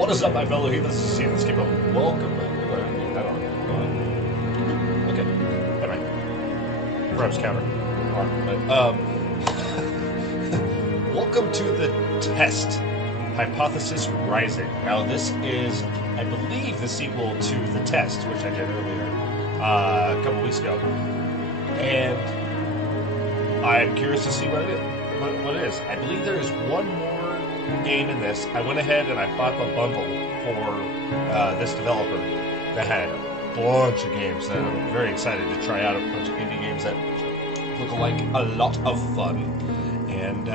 What is up, my fellow heathens? This is Heathen. Let's keep on. Welcome. I don't know. Okay. Anyway. Perhaps counter. Welcome to the test. Hypothesis Rising. Now, this is, I believe, the sequel to The Test, which I did earlier, a couple weeks ago. And I'm curious to see what it is. What it is. I believe there is one more game in this. I went ahead and I bought the bundle for this developer that had a bunch of games that I'm very excited to try out. A bunch of indie games that look like a lot of fun. And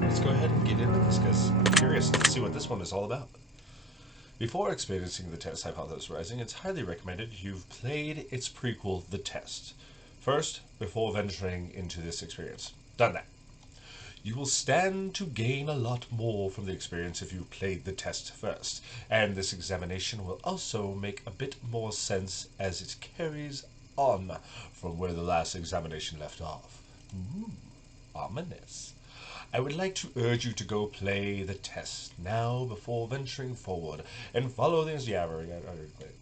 let's go ahead and get into this because I'm curious to see what this one is all about. Before experiencing The Test Hypothesis Rising, it's highly recommended you've played its prequel, The Test. First, before venturing into this experience. Done that. You will stand to gain a lot more from the experience if you played the test first, and this examination will also make a bit more sense as it carries on from where the last examination left off. Ominous. I would like to urge you to go play the test now before venturing forward and follow the... Yeah, I already played it.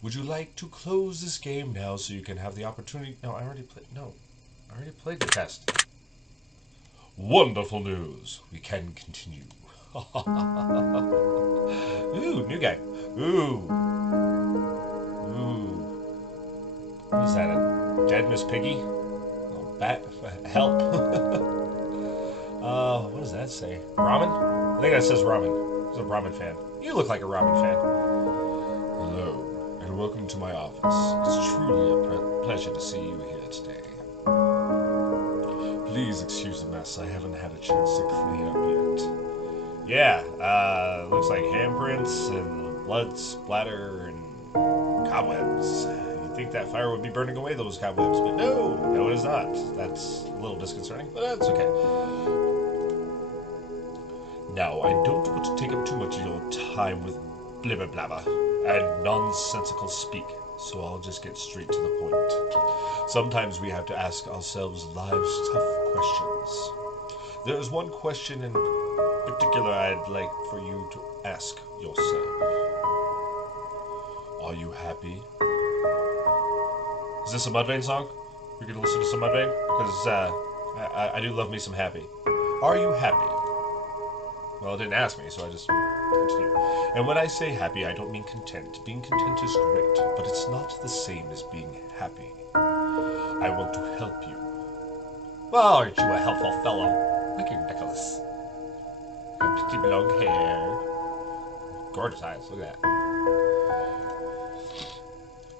Would you like to close this game now so you can have the opportunity... No, I already played the test. Wonderful news. We can continue. Ooh, new guy. Ooh. What is that? A dead Miss Piggy? Oh, bat. Help. What does that say? Ramen? I think that says ramen. He's a ramen fan. You look like a ramen fan. Hello, and welcome to my office. It's truly a pleasure to see you here today. Please excuse the mess. I haven't had a chance to clean up yet. Yeah, looks like handprints and blood splatter and cobwebs. You'd think that fire would be burning away those cobwebs, but no, it is not. That's a little disconcerting, but that's okay. Now, I don't want to take up too much of your time with blibber blabber and nonsensical speak, so I'll just get straight to the point. Sometimes we have to ask ourselves life's tough questions. There is one question in particular I'd like for you to ask yourself. Are you happy? Is this a Mudvayne song? You're going to listen to some Mudvayne? Because I do love me some Happy. Are you happy? Well, it didn't ask me, so I just continue. And when I say happy, I don't mean content. Being content is great, but it's not the same as being happy. I want to help you. Well, aren't you a helpful fellow? Look at your Nicholas. Your pretty long hair. Gorgeous eyes, look at that.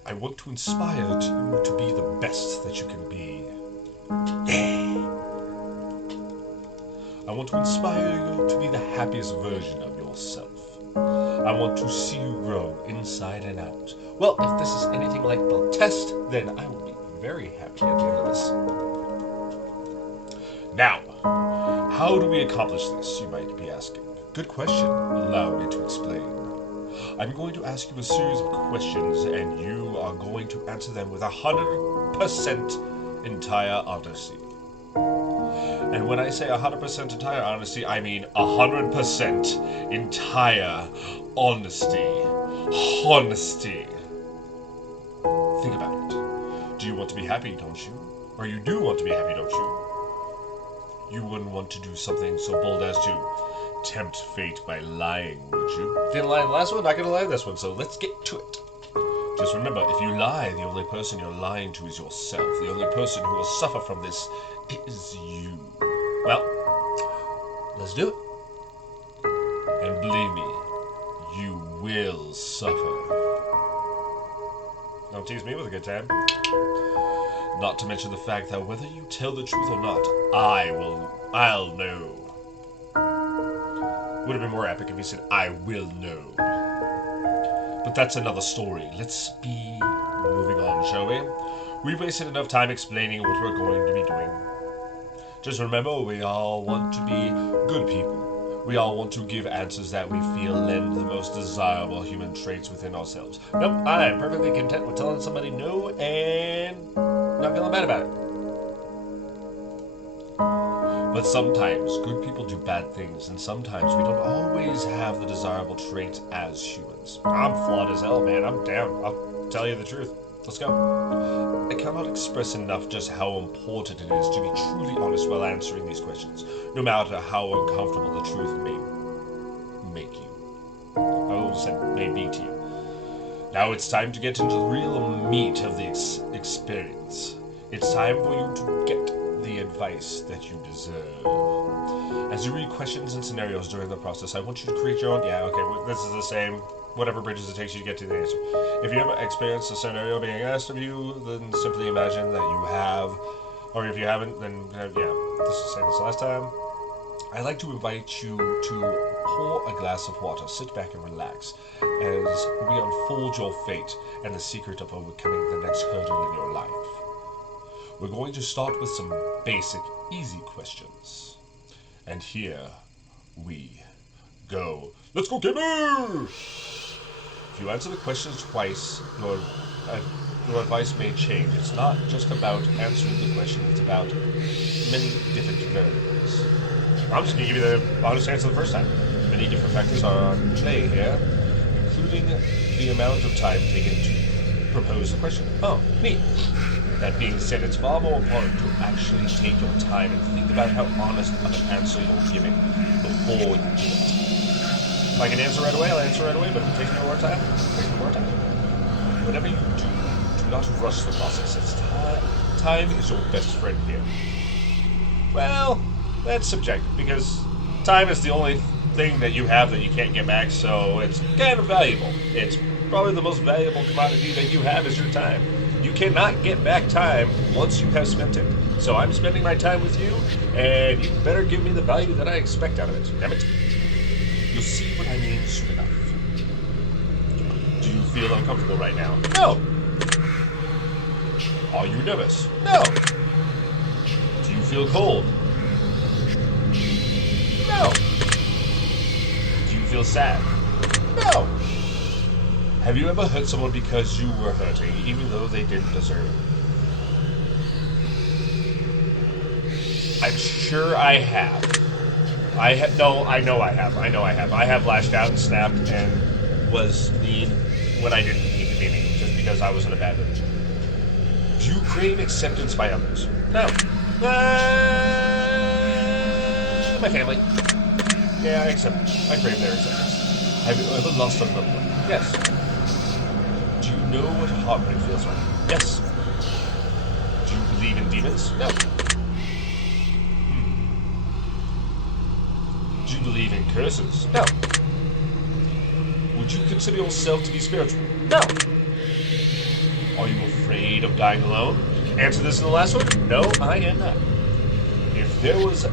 I want to inspire you to be the best that you can be. Yeah. I want to inspire you to be the happiest version of yourself. I want to see you grow inside and out. Well, if this is anything like the test, then I will be very happy at the end of this. Now, how do we accomplish this, you might be asking? Good question. Allow me to explain. I'm going to ask you a series of questions, and you are going to answer them with 100% entire honesty. And when I say 100% entire honesty, I mean 100% entire honesty. Honesty. Think about it. Do you want to be happy, don't you? Or you do want to be happy, don't you? You wouldn't want to do something so bold as to tempt fate by lying, would you? Didn't lie in the last one, not gonna lie in this one, so let's get to it. Just remember, if you lie, the only person you're lying to is yourself. The only person who will suffer from this is you. Well, let's do it. And believe me, you will suffer. Don't tease me with a good time. Not to mention the fact that whether you tell the truth or not, I'll know. Would have been more epic if you said, I will know. But that's another story. Let's be moving on, shall we? We've wasted enough time explaining what we're going to be doing. Just remember, we all want to be good people. We all want to give answers that we feel lend the most desirable human traits within ourselves. Nope, I'm perfectly content with telling somebody no and not feeling bad about it. But sometimes good people do bad things, and sometimes we don't always have the desirable traits as humans. I'm flawed as hell, man. I'm down. I'll tell you the truth. Let's go. I cannot express enough just how important it is to be truly honest while answering these questions, no matter how uncomfortable the truth may make you. I almost said may be to you. Now it's time to get into the real meat of the experience. It's time for you to get the advice that you deserve. As you read questions and scenarios during the process, I want you to create your own. Yeah, okay, well, this is the same. Whatever bridges it takes you to get to the answer. If you ever experienced a scenario being asked of you, then simply imagine that you have. Or if you haven't, then yeah, this is the same as last time. I'd like to invite you to pour a glass of water, sit back and relax, as we unfold your fate and the secret of overcoming the next hurdle in your life. We're going to start with some basic, easy questions. And here we go. Let's go, gamer! If you answer the questions twice, your advice may change. It's not just about answering the question, it's about many different variables. I'm just going to give you the honest answer the first time. Many different factors are on play here, including the amount of time taken to propose the question. Oh, neat. That being said, it's far more important to actually take your time and think about how honest of an answer you're giving before you do it. If I can answer right away, I'll answer right away, but if it takes me more time, it takes me more time. Whatever you do not rush the process. It's time is your best friend here. Well, that's subjective, because time is the only thing that you have that you can't get back, so it's kind of valuable. It's probably the most valuable commodity that you have is your time. You cannot get back time once you have spent it. So I'm spending my time with you, and you better give me the value that I expect out of it. Damn it. You'll see what I mean soon enough. Do you feel uncomfortable right now? No. Are you nervous? No. Do you feel cold? No. Do you feel sad? No. Have you ever hurt someone because you were hurting, even though they didn't deserve it? I'm sure I have. I know I have. I have lashed out and snapped and was mean when I didn't need to be mean, just because I was in a bad mood. Do you crave acceptance by others? No. My family. Yeah, I crave their acceptance. Have you ever lost a loved one? Yes. Do you know what heartbreak feels like? Yes. Do you believe in demons? No. Do you believe in curses? No. Would you consider yourself to be spiritual? No. Are you afraid of dying alone? Answer this in the last one. No, I am not. If there was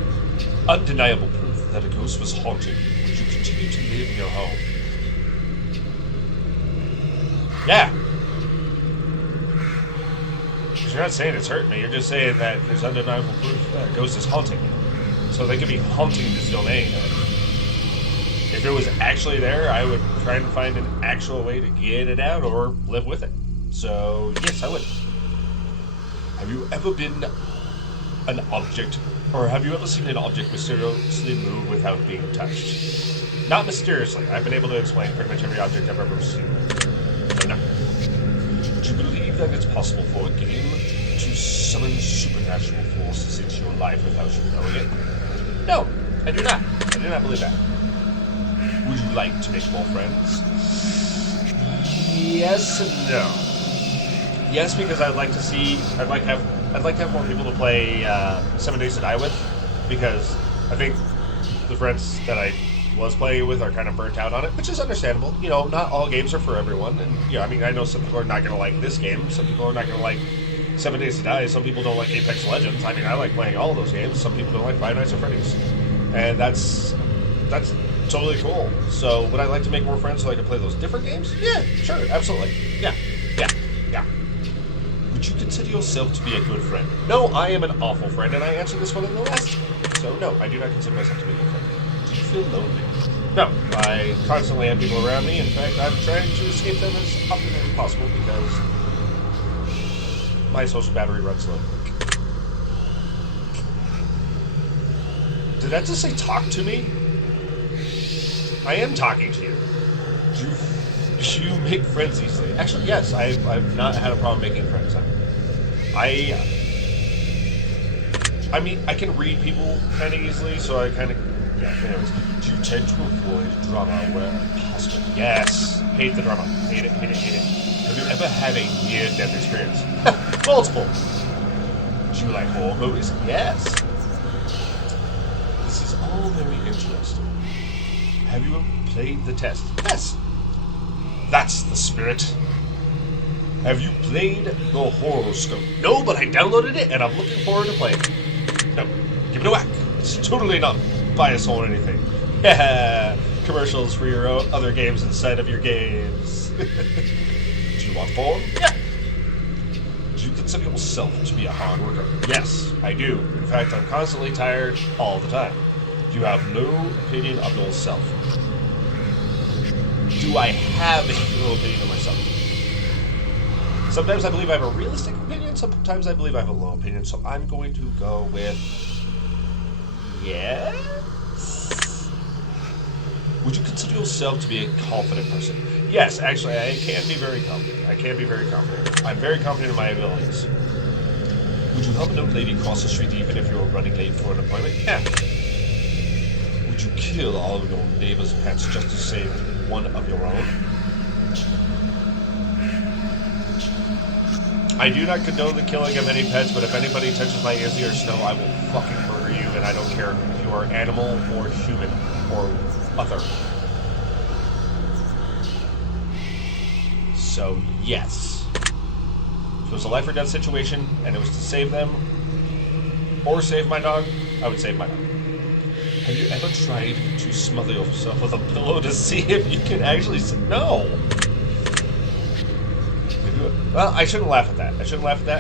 undeniable proof that a ghost was haunting you, would you continue to live in your home? Yeah. Because you're not saying it's hurting me, you're just saying that there's undeniable proof that a ghost is haunting me. So they could be haunting this domain. If it was actually there, I would try and find an actual way to get it out or live with it. So, yes, I would. Have you ever been an object, or have you ever seen an object mysteriously move without being touched? Not mysteriously. I've been able to explain pretty much every object I've ever seen. So, no. Do you believe that it's possible for a game to summon supernatural forces into your life without you knowing it? No, I do not. I do not believe that. Would you like to make more friends? Yes and no. Yes, because I'd like to have more people to play 7 Days to Die with, because I think the friends that I was playing with are kind of burnt out on it, which is understandable. You know, not all games are for everyone, and I mean, I know some people are not going to like this game, some people are not going to like 7 Days to Die, some people don't like Apex Legends. I mean, I like playing all of those games. Some people don't like Five Nights at Freddy's, and that's totally cool. So would I like to make more friends so I can play those different games? Yeah, sure, absolutely. Yeah. Would you consider yourself to be a good friend? No, I am an awful friend, and I answered this one in the last. So no, I do not consider myself to be a good friend. Do you feel lonely? No, I constantly have people around me. In fact, I'm trying to escape them as often as possible because my social battery runs low. Did that just say talk to me? I am talking to you. Do you make friends easily? Actually, yes. I've not had a problem making friends. I mean, I can read people kind of easily, so I kind of... Yeah, anyways. Do you tend to avoid drama where possible? Yes. Hate the drama. Hate it, hate it, hate it. Have you ever had a near-death experience? Multiple. Do you like horror movies? Yes. This is all very interesting. Have you ever played the test? Yes. That's the spirit. Have you played the horoscope? No, but I downloaded it and I'm looking forward to playing it. No, give it a whack. It's totally not biased or anything. Yeah, commercials for your other games inside of your games. Do you want porn? Yeah. Do you consider yourself to be a hard worker? Yes, I do. In fact, I'm constantly tired all the time. You have no opinion of yourself. Do I have no opinion of myself? Sometimes I believe I have a realistic opinion, sometimes I believe I have a low opinion, so I'm going to go with... yes? Would you consider yourself to be a confident person? Yes, actually, I can be very confident. I'm very confident in my abilities. Would you help an old lady cross the street even if you were running late for an appointment? Yeah. Would you kill all of your neighbor's pets just to save one of your own? I do not condone the killing of any pets, but if anybody touches my Izzy or Snow, I will fucking murder you, and I don't care if you are animal or human or other. So, yes. If it was a life or death situation, and it was to save them, or save my dog, I would save my dog. Have you ever tried to smother yourself with a pillow to see if you can actually... No! Well, I shouldn't laugh at that.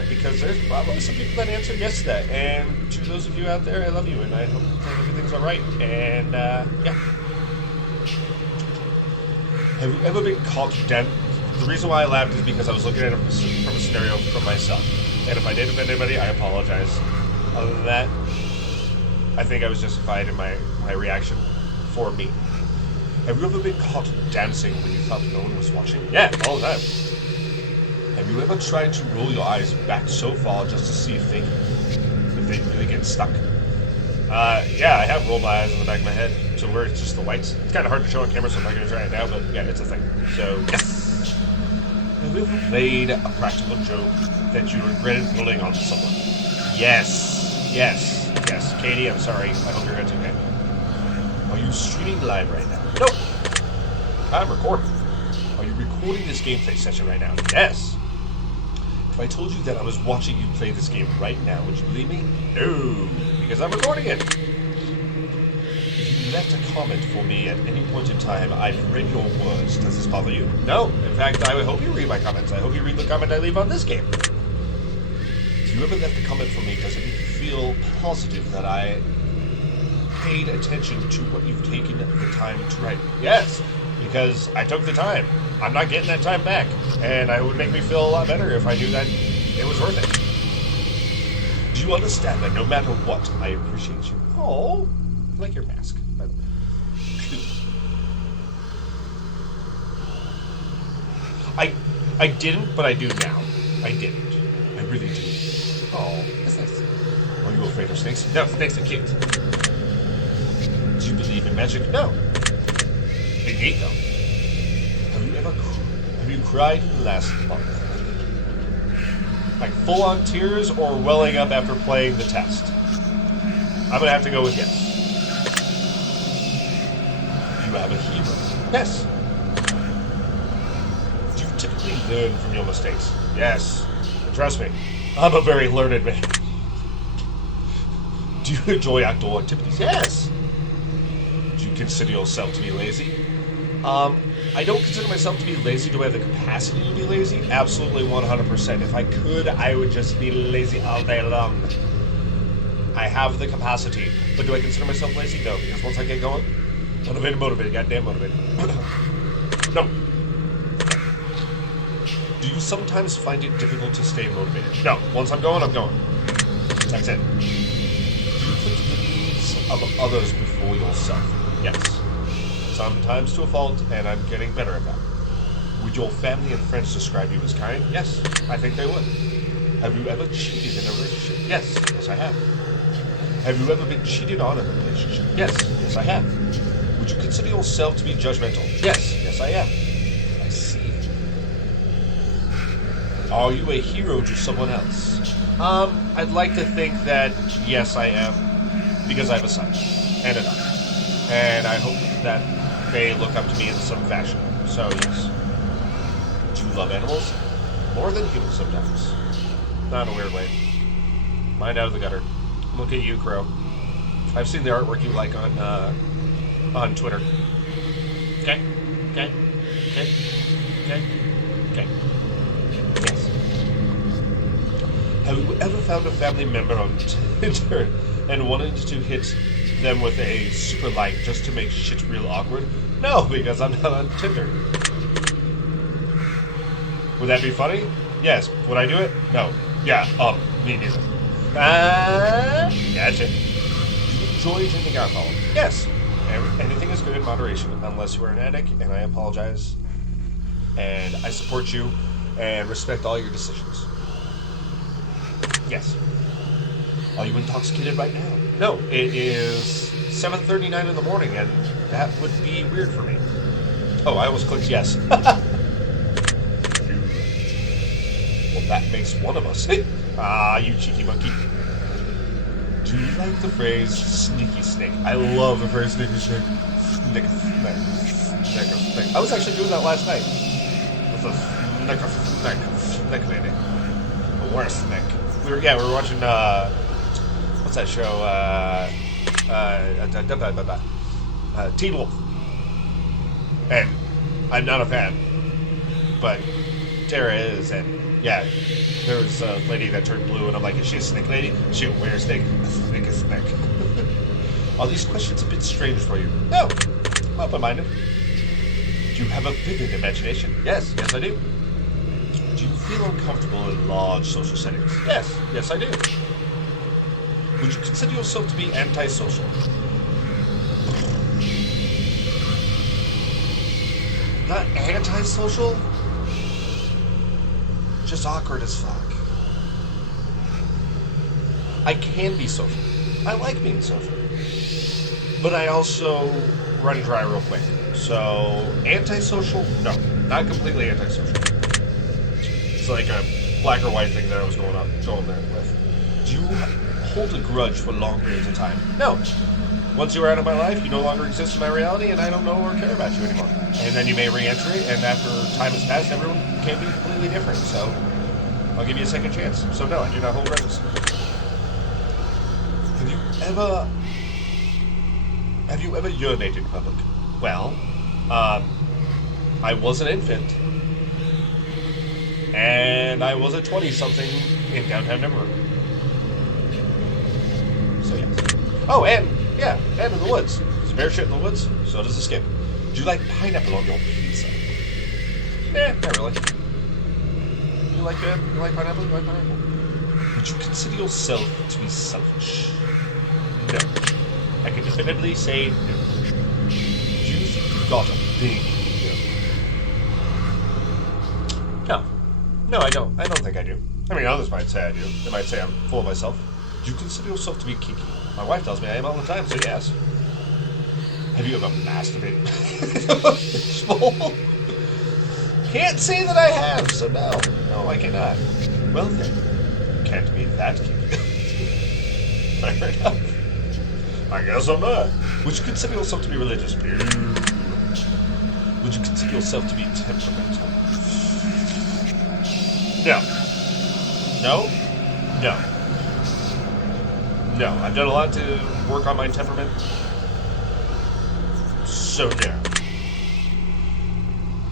Because there's probably some people that answer yes to that. And to those of you out there, I love you, and I hope that everything's alright. And, yeah. Have you ever been caught dead? The reason why I laughed is because I was looking at it from a scenario from myself. And if I did offend anybody, I apologize. Other than that, I think I was justified in my reaction for me. Have you ever been caught dancing when you thought no one was watching? Yeah, all the time. Have you ever tried to roll your eyes back so far just to see if they really get stuck? Yeah, I have rolled my eyes in the back of my head to where it's just the whites. It's kind of hard to show on camera, so I'm not going to try it now, but yeah, it's a thing. So, yes! Have you ever played a practical joke that you regretted pulling on someone? Yes. Yes. Yes. Katie, I'm sorry. I hope your head's okay. Are you streaming live right now? Nope. I'm recording. Are you recording this gameplay session right now? Yes. If I told you that I was watching you play this game right now, would you believe me? No, because I'm recording it. If you left a comment for me at any point in time, I've read your words. Does this bother you? No. In fact, I hope you read my comments. I hope you read the comment I leave on this game. If you ever left a comment for me, does it feel positive that I paid attention to what you've taken the time to write? Yes, because I took the time. I'm not getting that time back, and it would make me feel a lot better if I knew that it was worth it. Do you understand that no matter what, I appreciate you? Oh, I like your mask, by the way. I didn't, but I do now. I didn't. I really do. Oh, that's nice. Are you afraid of snakes? No, snakes are cute. Do you believe in magic? No. They hate them. Have you cried in the last month? Like full-on tears or welling up after playing the test? I'm gonna have to go with yes. Do you have a hero? Yes. Do you typically learn from your mistakes? Yes. And trust me, I'm a very learned man. Do you enjoy outdoor activities? Yes. Do you consider yourself to be lazy? I don't consider myself to be lazy. Do I have the capacity to be lazy? Absolutely 100%. If I could, I would just be lazy all day long. I have the capacity. But do I consider myself lazy? No, because once I get going, motivated, goddamn motivated. No. Do you sometimes find it difficult to stay motivated? No. Once I'm going, I'm going. That's it. Do you think you need some of others before yourself. Yes. Sometimes to a fault, and I'm getting better at that. Would your family and friends describe you as kind? Yes, I think they would. Have you ever cheated in a relationship? Yes, I have. Have you ever been cheated on in a relationship? Yes, I have. Would you consider yourself to be judgmental? Yes, I am. I see. Are you a hero to someone else? I'd like to think that yes, I am, because I have a son and a daughter, and I hope that they look up to me in some fashion. So yes. Do you love animals? More than humans sometimes. Not in a weird way. Mind out of the gutter. Look at you, Crow. I've seen the artwork you like on Twitter. Okay. Yes. Have you ever found a family member on Tinder and wanted to hit them with a super like just to make shit real awkward? No, because I'm not on Tinder. Would that be funny? Yes. Would I do it? No. Yeah, me neither. Gotcha. Do you enjoy drinking alcohol? Yes. Anything is good in moderation, unless you are an addict, and I apologize. And I support you, and respect all your decisions. Yes. Are you intoxicated right now? No, it is 7:39 in the morning, and that would be weird for me. Oh, I almost clicked yes. Well, that makes one of us. You cheeky monkey. Do you like the phrase sneaky snake? I love the phrase sneaky snake. Sneaky snake. I was actually doing that last night. With a snake lady. The worst snake. We were watching, what's that show? Teen Wolf. And I'm not a fan, but Tara is, and yeah, there was a lady that turned blue, and I'm like, is she a snake lady? She a weird snake? A snake is snake. Are these questions a bit strange for you? No, I'm open-minded. Do you have a vivid imagination? Yes, I do. Do you feel uncomfortable in large social settings? Yes, I do. Would you consider yourself to be antisocial? Not antisocial? Just awkward as fuck. I can be social. I like being social. But I also run dry real quick. So, antisocial? No. Not completely antisocial. It's like a black or white thing that I was going there with. Do you hold a grudge for long periods of time? No. Once you are out of my life, you no longer exist in my reality, and I don't know or care about you anymore. And then you may re-enter it, and after time has passed, everyone can be completely different, so I'll give you a second chance. So no, I do not hold grudges. Have you ever urinated in public? Well, I was an infant, and I was a 20-something in downtown Denver. So yes. Oh, and in the woods. There's bear shit in the woods, so does the skin. Do you like pineapple on your pizza? Not really. You like pineapple? You like pineapple? Would you consider yourself to be selfish? No. I can definitively say no. Do you think you've got a big ego? No, I don't. I don't think I do. I mean, others might say I do. They might say I'm full of myself. Do you consider yourself to be kinky? My wife tells me I am all the time, so yes. Have you ever masturbated in a fishbowl? Can't say that I have, so no. No, I cannot. Well then, can't be that kinky. Fair enough. I guess I'm not. Would you consider yourself to be religious? Would you consider yourself to be temperamental? No. No? No. No, I've done a lot to work on my temperament. So no.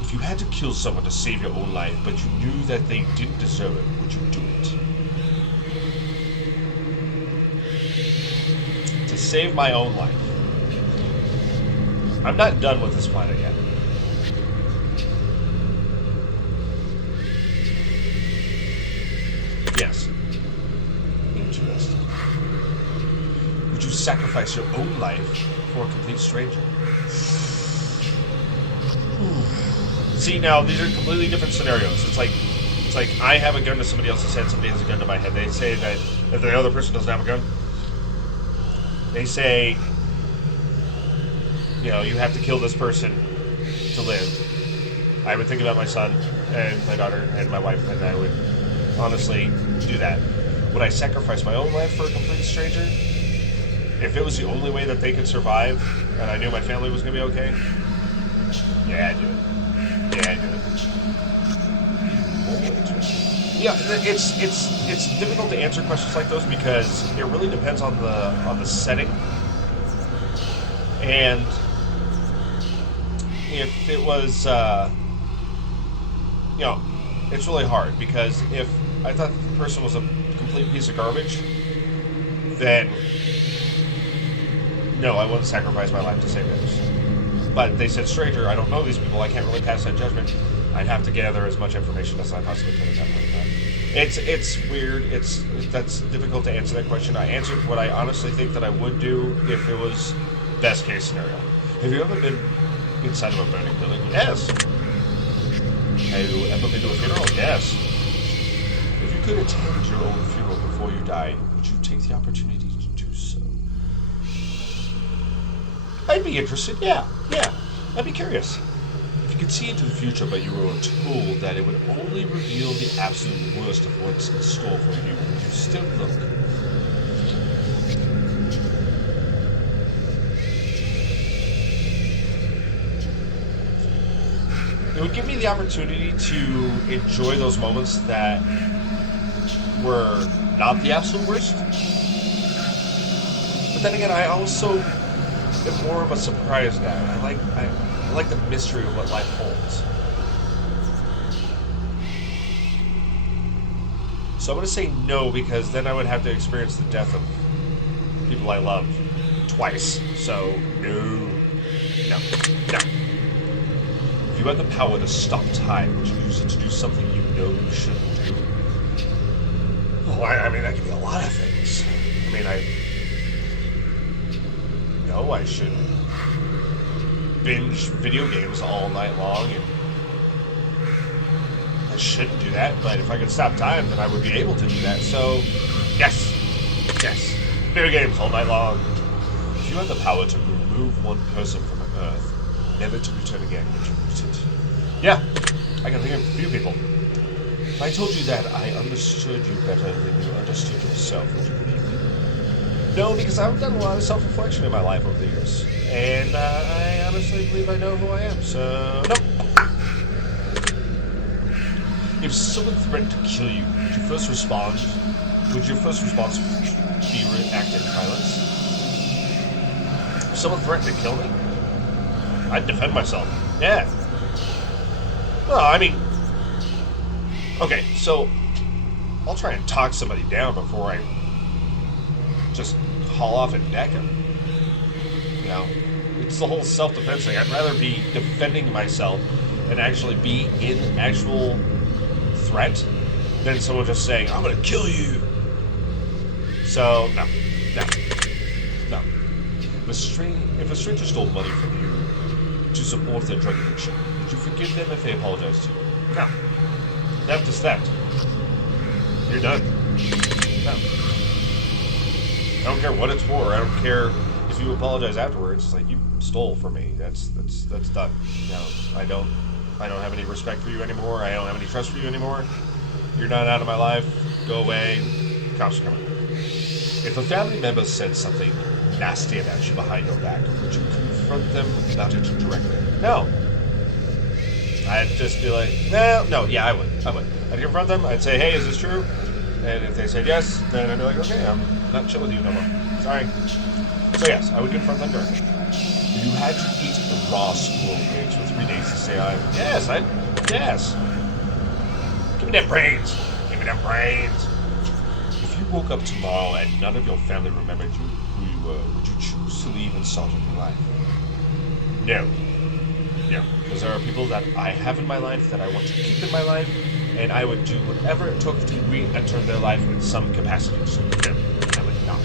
If you had to kill someone to save your own life, but you knew that they didn't deserve it, would you do it? To save my own life. I'm not done with this planet yet. Yes. Interesting. Would you sacrifice your own life for a complete stranger? See, now these are completely different scenarios. It's like I have a gun to somebody else's head, somebody has a gun to my head. They say that if the other person doesn't have a gun, they say, you know, you have to kill this person to live. I would think about my son and my daughter and my wife, and I would honestly do that. Would I sacrifice my own life for a complete stranger? If it was the only way that they could survive, and I knew my family was going to be okay, yeah, I'd do it. Yeah, I'd do it. Yeah, it's difficult to answer questions like those because it really depends on the setting. And if it was, you know, it's really hard because if I thought the person was a complete piece of garbage, then no, I wouldn't sacrifice my life to save theirs. But they said stranger, I don't know these people, I can't really pass that judgment. I'd have to gather as much information as I possibly could at that point in time. It's weird. That's difficult to answer that question. I answered what I honestly think that I would do if it was best case scenario. Have you ever been inside of a burning building? Yes. Have you ever been to a funeral? Yes. If you could attend your own funeral before you die, would you take the opportunity to do so? I'd be interested. Yeah. I'd be curious. If you could see into the future, but you were told that it would only reveal the absolute worst of what's in store for you, would you still look? It would give me the opportunity to enjoy those moments that were not the absolute worst. But then again, I also am more of a surprise guy. I like the mystery of what life holds. So I'm going to say no because then I would have to experience the death of people I loved twice. So no. If you had the power to stop time, would you use it to do something you know you shouldn't do? Oh, I mean, that could be a lot of things. I mean, I know I shouldn't binge video games all night long, and I shouldn't do that, but if I could stop time, then I would be able to do that. So, yes, video games all night long. If you had the power to remove one person from Earth, never to return again, would you use it? Yeah, I can think of a few people. If I told you that I understood you better than you understood yourself, would you believe me? No, because I've done a lot of self-reflection in my life over the years. And I honestly believe I know who I am, so no. If someone threatened to kill you, would your first response be react in violence? If someone threatened to kill me, I'd defend myself. Yeah. Well, I mean, okay, so I'll try and talk somebody down before I just haul off and deck him. You know, it's the whole self-defense thing. I'd rather be defending myself and actually be in actual threat than someone just saying, I'm gonna kill you. So, no. If a stranger stole money from you to support their drug addiction, would you forgive them if they apologize to you? No. Theft is theft. You're done. No. I don't care what it's for. I don't care if you apologize afterwards. It's like, you stole from me. That's done. No, I don't have any respect for you anymore. I don't have any trust for you anymore. You're not out of my life. Go away. Cops are coming. If a family member said something nasty about you behind your back, would you confront them about it directly? No. I'd just be like, yeah, I would. I'd confront them. I'd say, hey, is this true? And if they said yes, then I'd be like, okay, I'm not chill with you no more. Sorry. So yes, I would confront them directly. If you had to eat the raw squirrel eggs for 3 days to stay alive, yes. Give me them brains. If you woke up tomorrow and none of your family remembered who you were, would you choose to leave and start a new life? No. Because there are people that I have in my life that I want to keep in my life, and I would do whatever it took to re-enter their life in some capacity. So no, I would not.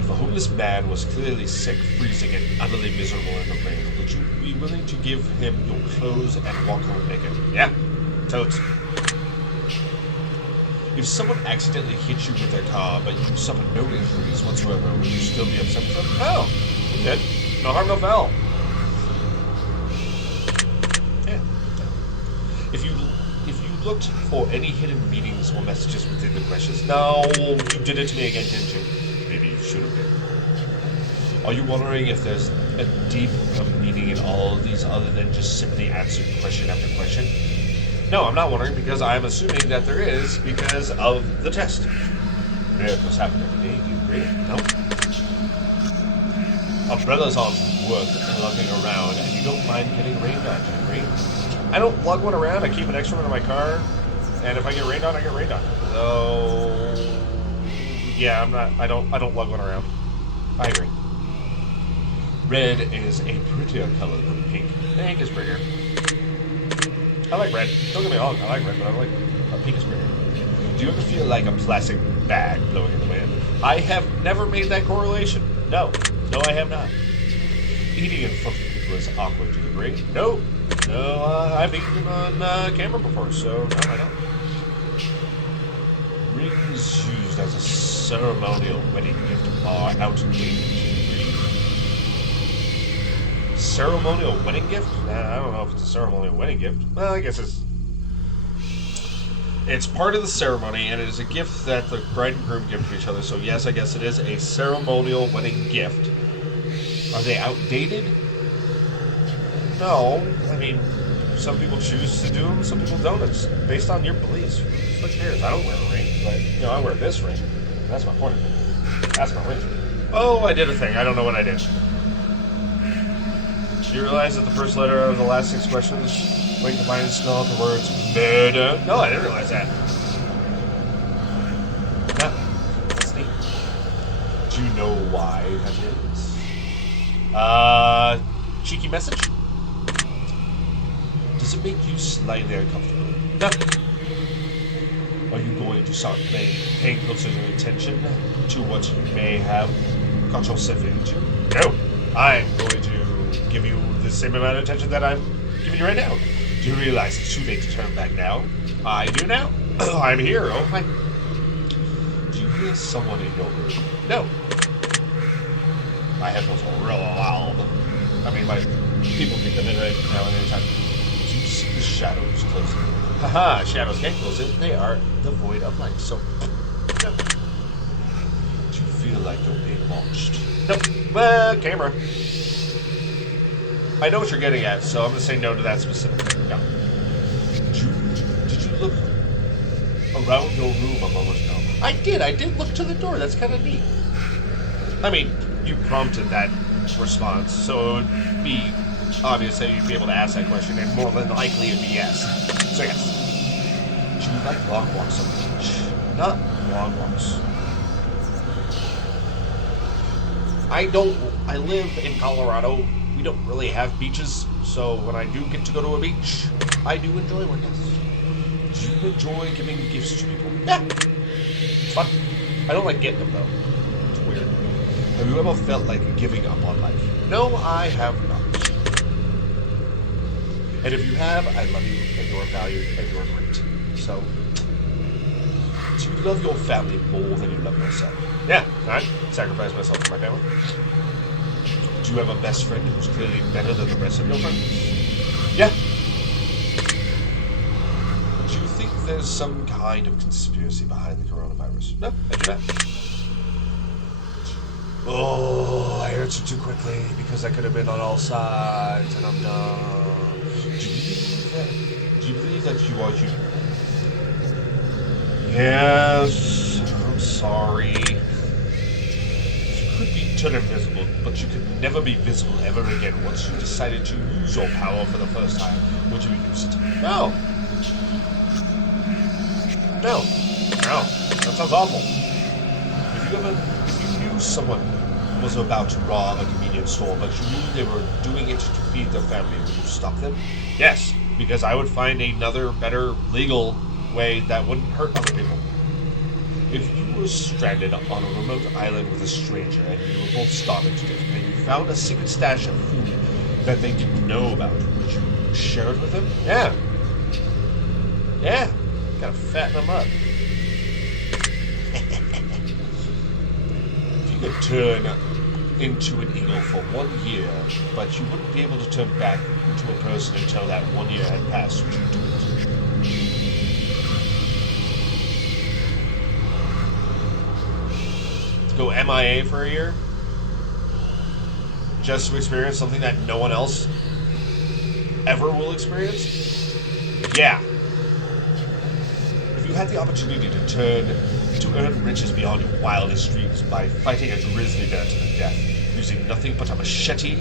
If The homeless man was clearly sick, freezing, and utterly miserable in the rain. Would you be willing to give him your clothes and walk home naked? Yeah, totes. If someone accidentally hit you with their car, but you suffered no injuries whatsoever, would you still be upset with them? No, you did. No harm, no foul. Yeah. If you looked for any hidden meanings or messages within the questions, no, you did it to me again, didn't you? Maybe you should have been. Are you wondering if there's a deep meaning in all of these other than just simply answering question after question? No, I'm not wondering because I'm assuming that there is because of the test. Miracles happen every day, do you agree? No? Umbrellas aren't worth lugging around and you don't mind getting rained on, do you agree? I don't lug one around, I keep an extra one in my car, and if I get rained on, I get rained on. So yeah, I don't lug one around. I agree. Red is a prettier color than pink. Pink is prettier. I like red. Don't get me wrong, I like red, but I like pink is prettier. Do you ever feel like a plastic bag blowing in the wind? I have never made that correlation. No, I have not. Eating in front of people is awkward, do you agree? No, I've eaten on camera before, so no, I don't. Rings used as a ceremonial wedding gift are outdated. Ceremonial wedding gift? I don't know if it's a ceremonial wedding gift. Well, I guess it's part of the ceremony, and it is a gift that the bride and groom give to each other. So yes, I guess it is a ceremonial wedding gift. Are they outdated? No. I mean, some people choose to do them, some people don't. It's based on your beliefs. Who cares? I don't wear a ring, but I wear this ring. That's my point. That's my ring. Oh, I did a thing. I don't know what I did. Do you realize that the first letter of the last 6 questions link the combined spell out the words murder? No, I didn't realize that. No, that's neat. Do you know why that is? Cheeky message? Does it make you slightly uncomfortable? No. Are you going to start paying closer attention to what you may have got yourself into? No. I'm going to give you the same amount of attention that I'm giving you right now. Do you realize it's too late to turn back now? I do now. I'm here. Oh, hi. Do you hear someone in your room? No. My headphones are real loud. I mean, my people can come in right now and anytime. Do you see the shadows closing? Haha, shadows can't close it. They are devoid of light. So, no. Do you feel like you're being launched? Nope. Well, camera. I know what you're getting at, so I'm going to say no to that specifically. No. Did you look around your room a moment ago? I did look to the door. That's kind of neat. I mean, you prompted that response, so it would be obvious that you'd be able to ask that question, and more than likely it'd be yes. So yes. Do you like long walks on the beach? Not long walks. I live in Colorado. We don't really have beaches, so when I do get to go to a beach, I do enjoy one, yes. Do you enjoy giving gifts to people? Yeah. It's fun. I don't like getting them, though. It's weird. Have you ever felt like giving up on life? No, I have not. And if you have, I love you, and you're valued, and you're great. So, do you love your family more than you love yourself? Yeah, I sacrifice myself for my family. Do you have a best friend who's clearly better than the rest of your friends? Yeah. Do you think there's some kind of conspiracy behind the coronavirus? No, I do not. Oh, I answered too quickly because I could have been on all sides, and I'm done. Do you believe that you are human? Yes. I'm sorry. You could be turned invisible, but you could never be visible ever again. Once you decided to use your power for the first time, would you use it? No. No. No. That sounds awful. If you knew someone was about to rob a convenience store, but you knew they were doing it to feed their family, would you stop them? Yes, because I would find another, better, legal way that wouldn't hurt other people. If you were stranded on a remote island with a stranger and you were both starving to death and you found a secret stash of food that they didn't know about, would you share it with them? Yeah. Yeah. Gotta fatten them up. If you could turn into an eagle for 1 year, but you wouldn't be able to turn back into a person until that 1 year had passed, would you do it? Go MIA for a year? Just to experience something that no one else ever will experience? Yeah. If you had the opportunity to earn riches beyond your wildest dreams by fighting a grizzly bear to the death, using nothing but a machete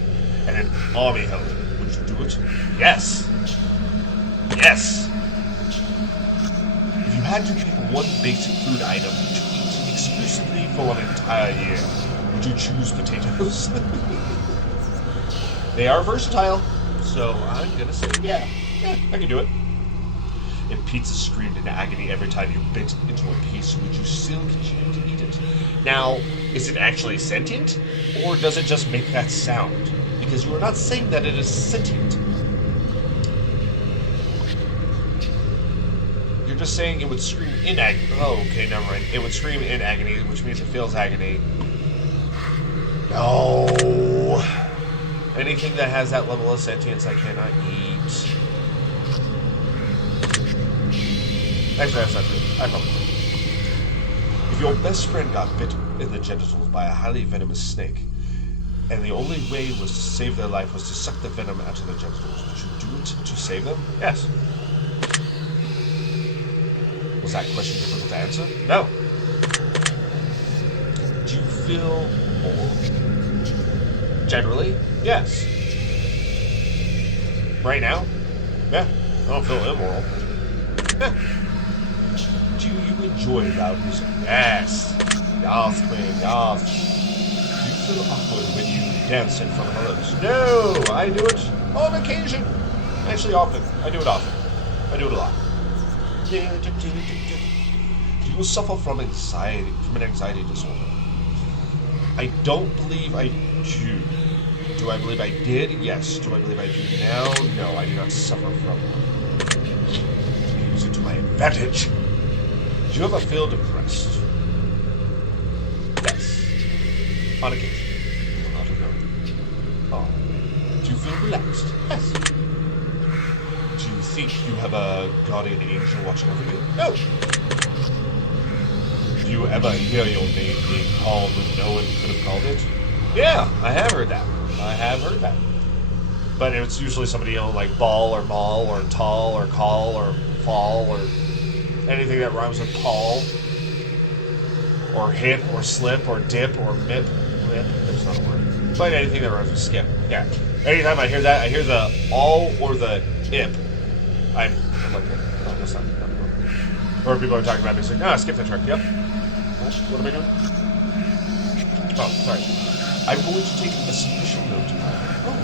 and an army helmet, would you do it? Yes. Yes. If you had to pick one basic food item to eat exclusively for an entire year, would you choose potatoes? They are versatile, so I'm gonna say yeah, I can do it. If pizza screamed in agony every time you bit into a piece, would you still continue to eat it? Now, is it actually sentient, or does it just make that sound? Because you are not saying that it is sentient. You're just saying it would scream in agony. Oh, okay, never mind. It would scream in agony, which means it feels agony. No. Anything that has that level of sentience, I cannot eat. Actually, that's not true. I probably would. If your best friend got bit in the genitals by a highly venomous snake, and the only way was to save their life was to suck the venom out of their genitals, would you do it to save them? Yes. Was that question difficult to answer? No. Do you feel moral? Generally, yes. Right now? Yeah. I don't feel immoral. Yeah. Do you enjoy loud music? Yes. Yes, queen, yes. Do you feel awkward when you dance in front of others? No, I do it on occasion. Actually, often. I do it often. I do it a lot. Do you suffer from an anxiety disorder? I don't believe I do. Do I believe I did? Yes. Do I believe I do now? No, I do not suffer from it. Use it to my advantage. Do you ever feel depressed? Yes. On occasion. Not alone. Oh. Do you feel relaxed? Yes. Do you think you have a guardian angel watching over you? No. Do you ever hear your name being called when no one could have called it? Yeah, I have heard that. But it's usually somebody like ball or mall or tall or call or fall or anything that rhymes with Paul, or hit, or slip, or dip, or mip. Mip, that's not a word. But anything that rhymes with skip. Yeah. Anytime I hear that, I hear the all or the ip. I'm like, oh, that's not. Or people are talking about me saying, skip that track. Yep. What am I doing? Oh, sorry. I'm going to take a special note. Oh.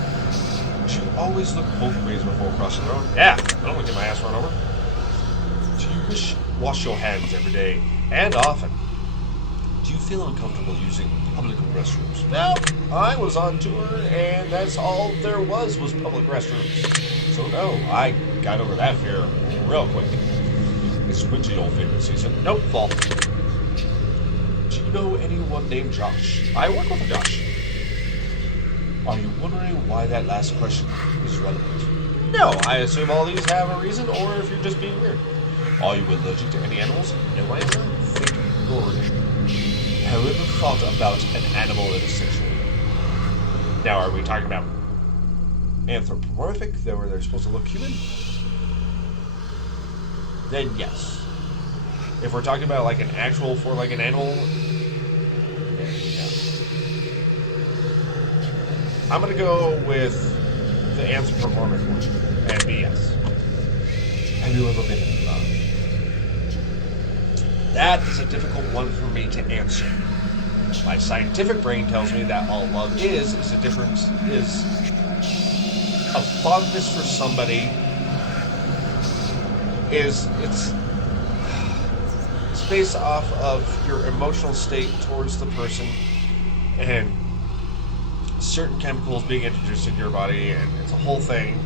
Do you always look both ways before crossing the road? Yeah. I don't want to get my ass run over. Do you wash your hands every day and often? Do you feel uncomfortable using public restrooms? No, I was on tour and that's all there was public restrooms. So no, I got over that fear real quick. Is winter your favorite season? Nope, fall. Do you know anyone named Josh? I work with a Josh. Are you wondering why that last question is relevant? No, I assume all these have a reason, or if you're just being weird. Are you allergic to any animals? No, I am not. Thank Lord. Have you ever thought about an animal in a sexual way? Now, are we talking about anthropomorphic, where they're supposed to look human? Then yes. If we're talking about like an actual four-legged animal, then no. I'm gonna go with the anthropomorphic one and be yes. Have you ever been in love? That is a difficult one for me to answer. My scientific brain tells me that all love is a fondness for somebody. It's based off of your emotional state towards the person and certain chemicals being introduced into your body, and it's a whole thing.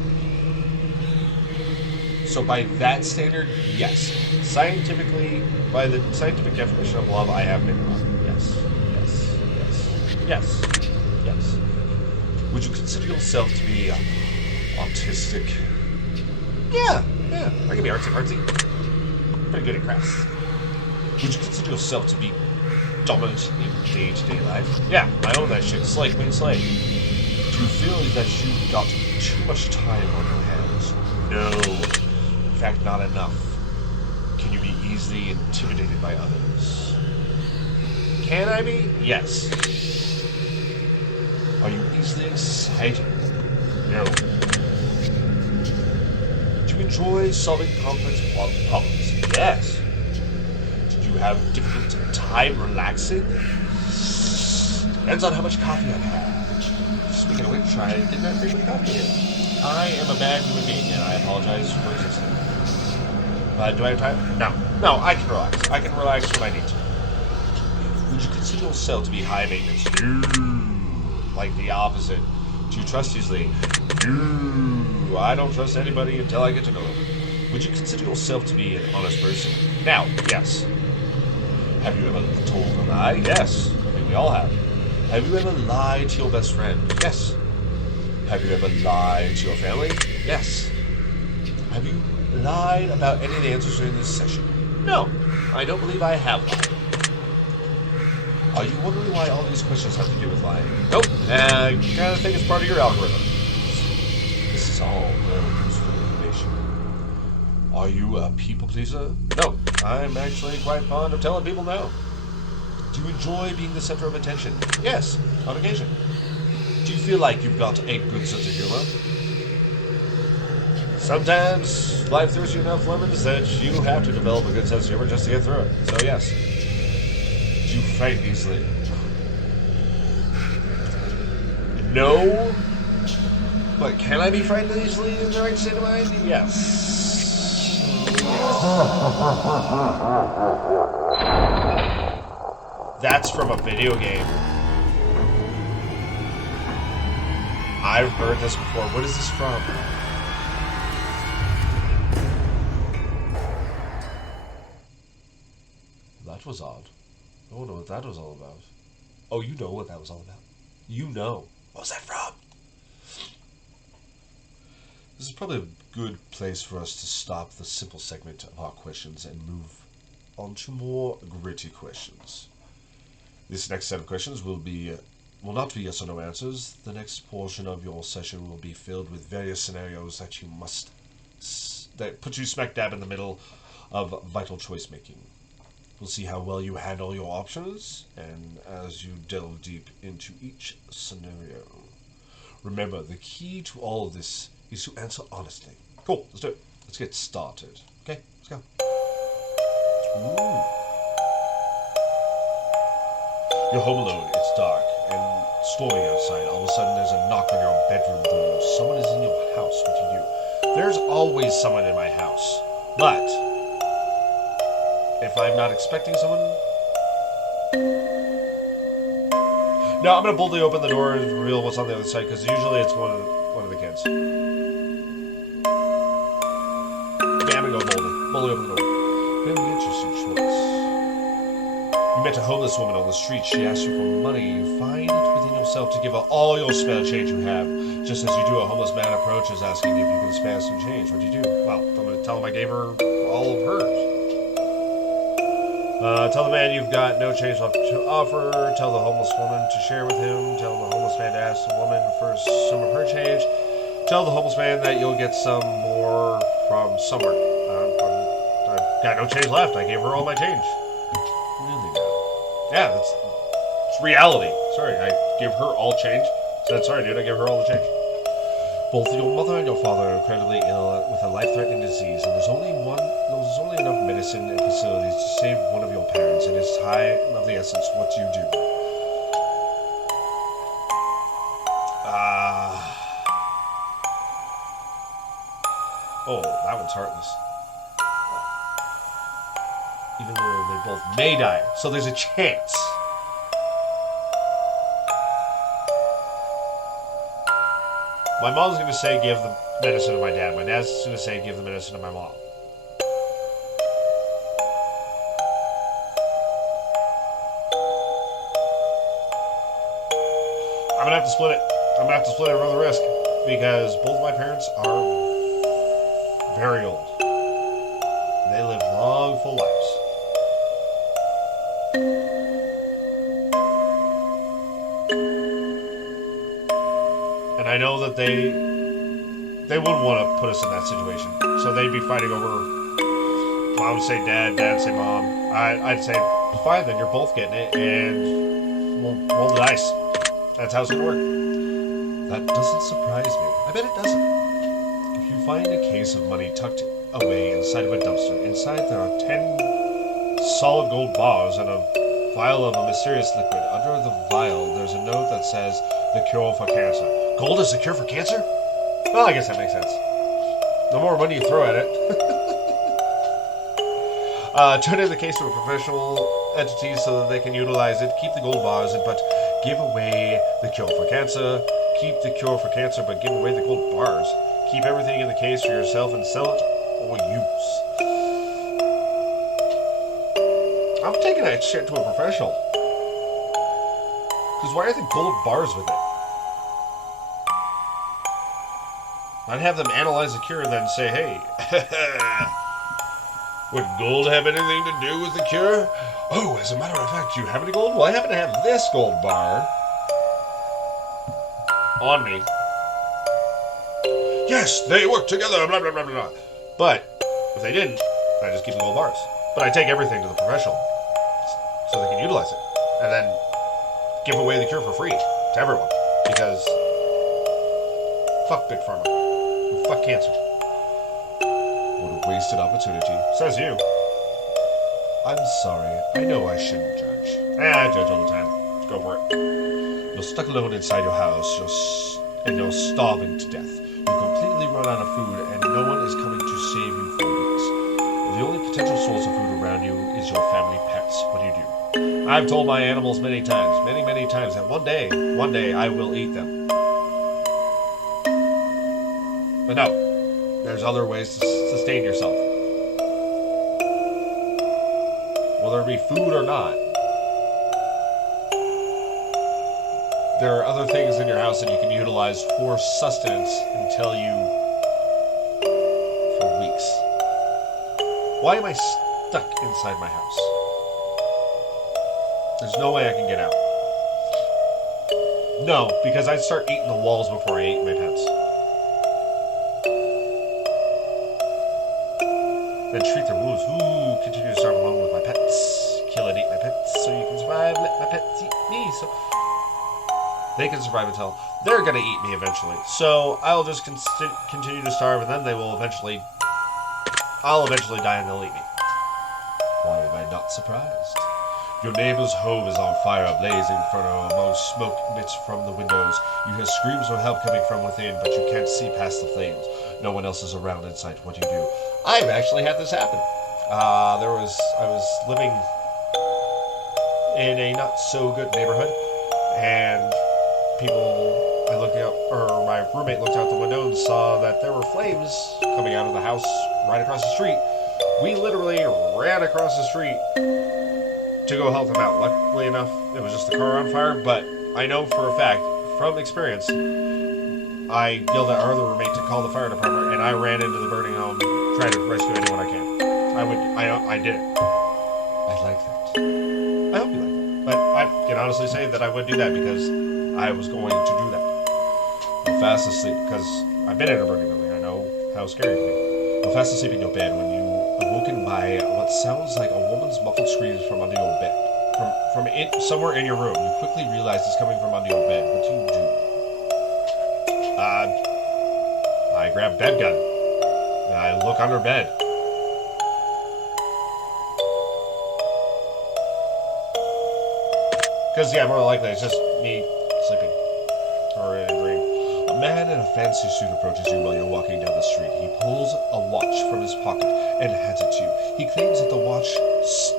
So by that standard, yes. Scientifically, by the scientific definition of love, I have been in love. Yes. Yes. Yes. Yes. Yes. Would you consider yourself to be autistic? Yeah. I can be artsy. Pretty good at crafts. Would you consider yourself to be dominant in day-to-day life? Yeah, I own that shit. Slay, queen, slay. Do you feel that you've got too much time on your hands? No. In fact, not enough. Can you be easily intimidated by others? Can I be? Yes. Are you easily excited? No. Do you enjoy solving complex problems? Yes. Do you have difficult time relaxing? Depends on how much coffee I've had. Speaking of which, I did not drink my coffee yet. I am a bad human being, and I apologize for existing. Do I have time? No, I can relax. I can relax when I need to. Would you consider yourself to be high maintenance? No. Like the opposite. Do you trust easily? No. I don't trust anybody until I get to know them. Would you consider yourself to be an honest person? Now, yes. Have you ever told a lie? Yes. I mean, we all have. Have you ever lied to your best friend? Yes. Have you ever lied to your family? Yes. Have you lied about any of the answers during this session? No, I don't believe I have lied. Are you wondering why all these questions have to do with lying? Nope. I kind of think it's part of your algorithm. This is all very useful information. Are you a people pleaser? No, I'm actually quite fond of telling people no. Do you enjoy being the center of attention? Yes, on occasion. Do you feel like you've got a good sense of humor? Sometimes life throws you enough lemons that you have to develop a good sense of humor just to get through it. So yes. Do you frighten easily? No. But can I be frightened easily in the right state of mind? Yes. That's from a video game. I've heard this before. What is this from? That was odd. I don't know what that was all about. Oh, you know what that was all about. You know. What was that from? This is probably a good place for us to stop the simple segment of our questions and move on to more gritty questions. This next set of questions will not be yes or no answers. The next portion of your session will be filled with various scenarios that put you smack dab in the middle of vital choice making. We'll see how well you handle your options, and as you delve deep into each scenario. Remember, the key to all of this is to answer honestly. Cool, let's do it. Let's get started. Okay, let's go. Ooh. You're home alone, it's dark, and storming outside. All of a sudden, there's a knock on your bedroom door. Someone is in your house. What do you do? There's always someone in my house, but if I'm not expecting someone... No, I'm going to boldly open the door and reveal what's on the other side, because usually it's one of the kids. Okay, I'm going to go boldly open the door. Very interesting choice. You met a homeless woman on the street. She asked you for money. You find it within yourself to give her all your spare change you have. Just as you do, a homeless man approaches asking if you can spare some change. What do you do? Well, I'm going to tell him I gave her all of hers. Tell the man you've got no change left to offer. Tell the homeless woman to share with him. Tell the homeless man to ask the woman for some of her change. Tell the homeless man that you'll get some more from somewhere. I've got no change left. I gave her all my change. Really? Yeah, it's reality. Sorry, I gave her all change. Said, sorry, dude, I gave her all the change. Both your mother and your father are incredibly ill with a life-threatening disease, and there's only enough medicine and facilities to save one of your parents, and it's time of the essence. What do you do? Oh, that one's heartless. even though they both may die. So there's a chance. My mom's going to say give the medicine to my dad. My dad's going to say give the medicine to my mom. I'm going to have to split it. I'm going to have to split it and run the risk. Because both my parents are very old. They live long, full lives. And I know that they wouldn't want to put us in that situation. So they'd be fighting over, mom would say dad, dad would say mom. I'd say, fine, then you're both getting it, and we'll roll the dice. That's how it's going to work. That doesn't surprise me. I bet it doesn't. If you find a case of money tucked away inside of a dumpster, inside there are 10 solid gold bars and a vial of a mysterious liquid. Under the vial, there's a note that says, the cure for cancer. Gold is the cure for cancer? Well, I guess that makes sense. The more money you throw at it. Turn in the case to a professional entity so that they can utilize it. Keep the gold bars, but give away the cure for cancer. Keep the cure for cancer, but give away the gold bars. Keep everything in the case for yourself and sell it or use. I'm taking that shit to a professional. Because why are there gold bars with it? I'd have them analyze the cure and then say, hey, would gold have anything to do with the cure? Oh, as a matter of fact, do you have any gold? Well, I happen to have this gold bar on me. Yes, they work together, blah, blah, blah, blah. But if they didn't, I just keep the gold bars. But I take everything to the professional so they can utilize it. And then give away the cure for free to everyone. Because fuck Big Pharma. And fuck cancer. What a wasted opportunity. Says you. I'm sorry. I know I shouldn't judge. I judge all the time. Go for it. You're stuck alone inside your house, and you're starving to death. You completely run out of food, and no one is coming to save you for weeks. The only potential source of food around you is your family pets. What do you do? I've told my animals many times, many times, that one day I will eat them. But no, there's other ways to sustain yourself. Whether it be food or not. There are other things in your house that you can utilize for sustenance until for weeks. Why am I stuck inside my house? There's no way I can get out. No, because I'd start eating the walls before I ate my pets. Then treat the rules. Ooh, continue to starve alone with my pets. Kill and eat my pets so you can survive. Let my pets eat me so they can survive until they're going to eat me eventually. So I'll just continue to starve, and then I'll eventually die and they'll eat me. Why am I not surprised? Your neighbor's home is on fire, blazing in front of a smoke emits from the windows. You hear screams for help coming from within, but you can't see past the flames. No one else is around in sight. What do you do? I've actually had this happen. I was living in a not so good neighborhood, and my roommate looked out the window and saw that there were flames coming out of the house right across the street. We literally ran across the street to go help them out. Luckily enough, it was just the car on fire, but I know for a fact, from experience, I yelled at our other roommate to call the fire department, and I ran into the burning home trying to rescue anyone I can. I did it. I like that. I hope you like that. But I can honestly say that I would do that because I was going to do that. I'm fast asleep, because I've been in a burning building. I know how scary it can be. I'm fast asleep in your bed when you awoken by what sounds like a woman's muffled screams from under your bed. From somewhere in your room. You quickly realize it's coming from under your bed. What do you do? I grab bed gun. And I look under bed. Because, yeah, more than likely it's just me sleeping. Or in a dream. A man in a fancy suit approaches you while you're walking down the street. He pulls a watch from his pocket and hands it to you. He claims that the watch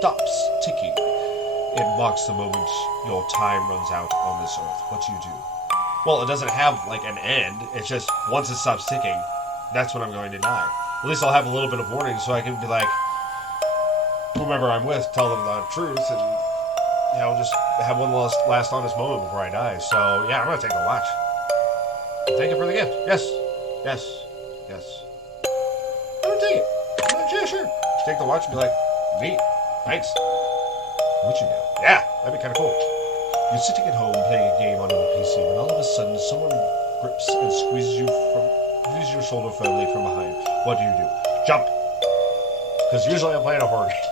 stops ticking. It marks the moment your time runs out on this earth. What do you do? Well, it doesn't have, like, an end. It's just, once it stops ticking, that's when I'm going to die. At least I'll have a little bit of warning so I can be like, whomever I'm with, tell them the truth, and, you know, just have one last honest moment before I die. So, yeah, I'm going to take the watch. Thank you for the gift. Yes. Yes. Yes. I'm going to take it. Yeah, sure. Take the watch and be like, neat. Thanks. Would you know? Yeah, that'd be kind of cool. You're sitting at home playing a game on your PC when all of a sudden someone grips and squeezes your shoulder firmly from behind. What do? Jump. Because usually I'm playing a horror game.